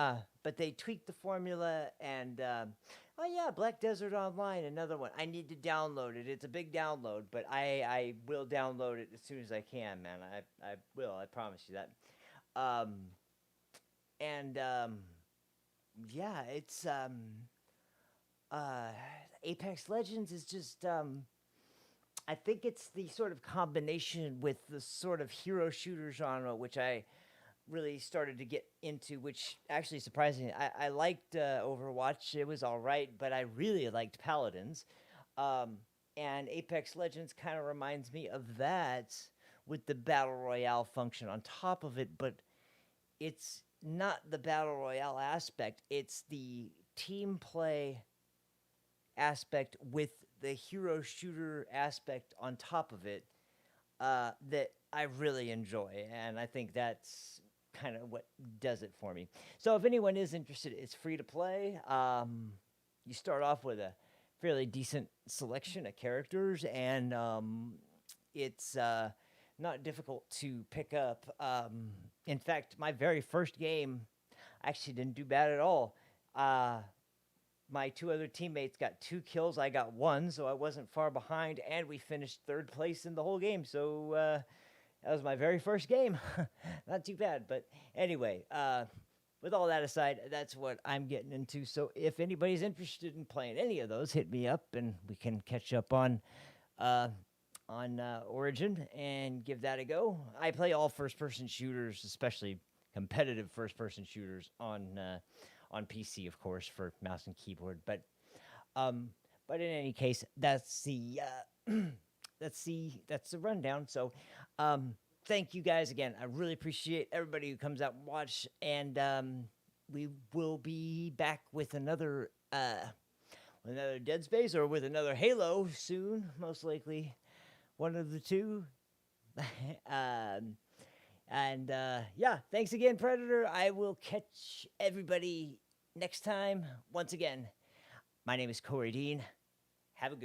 tweaked the formula and oh yeah, Black Desert Online, another one. I need to download it. It's a big download, but I will download it as soon as I can, man. I will. I promise you that. Um, and yeah, it's uh, Apex Legends is just I think it's the sort of combination with the sort of hero shooter genre, which I really started to get into, which actually surprisingly, I liked Overwatch. It was all right, but I really liked Paladins. Um, and Apex Legends kind of reminds me of that with the Battle Royale function on top of it, but it's not the Battle Royale aspect, it's the team play aspect with the hero shooter aspect on top of it that I really enjoy, and I think that's kind of what does it for me. So if anyone is interested, it's free to play. You start off with a fairly decent selection of characters, and it's not difficult to pick up. In fact, my very first game actually didn't do bad at all. My two other teammates got 2 kills. I got 1, so I wasn't far behind, and we finished 3rd place in the whole game. So that was my very first game. Not too bad, but anyway, with all that aside, that's what I'm getting into. So if anybody's interested in playing any of those, hit me up, and we can catch up on Origin and give that a go. I play all first-person shooters, especially competitive first-person shooters on PC, of course, for mouse and keyboard. But in any case, that's the that's the rundown. So thank you guys again. I really appreciate everybody who comes out and watch. And we will be back with another Dead Space or with another Halo soon, most likely. One of the two. Yeah, thanks again, Predator. I will catch everybody next time. Once again, my name is Corey Dean. Have a good one.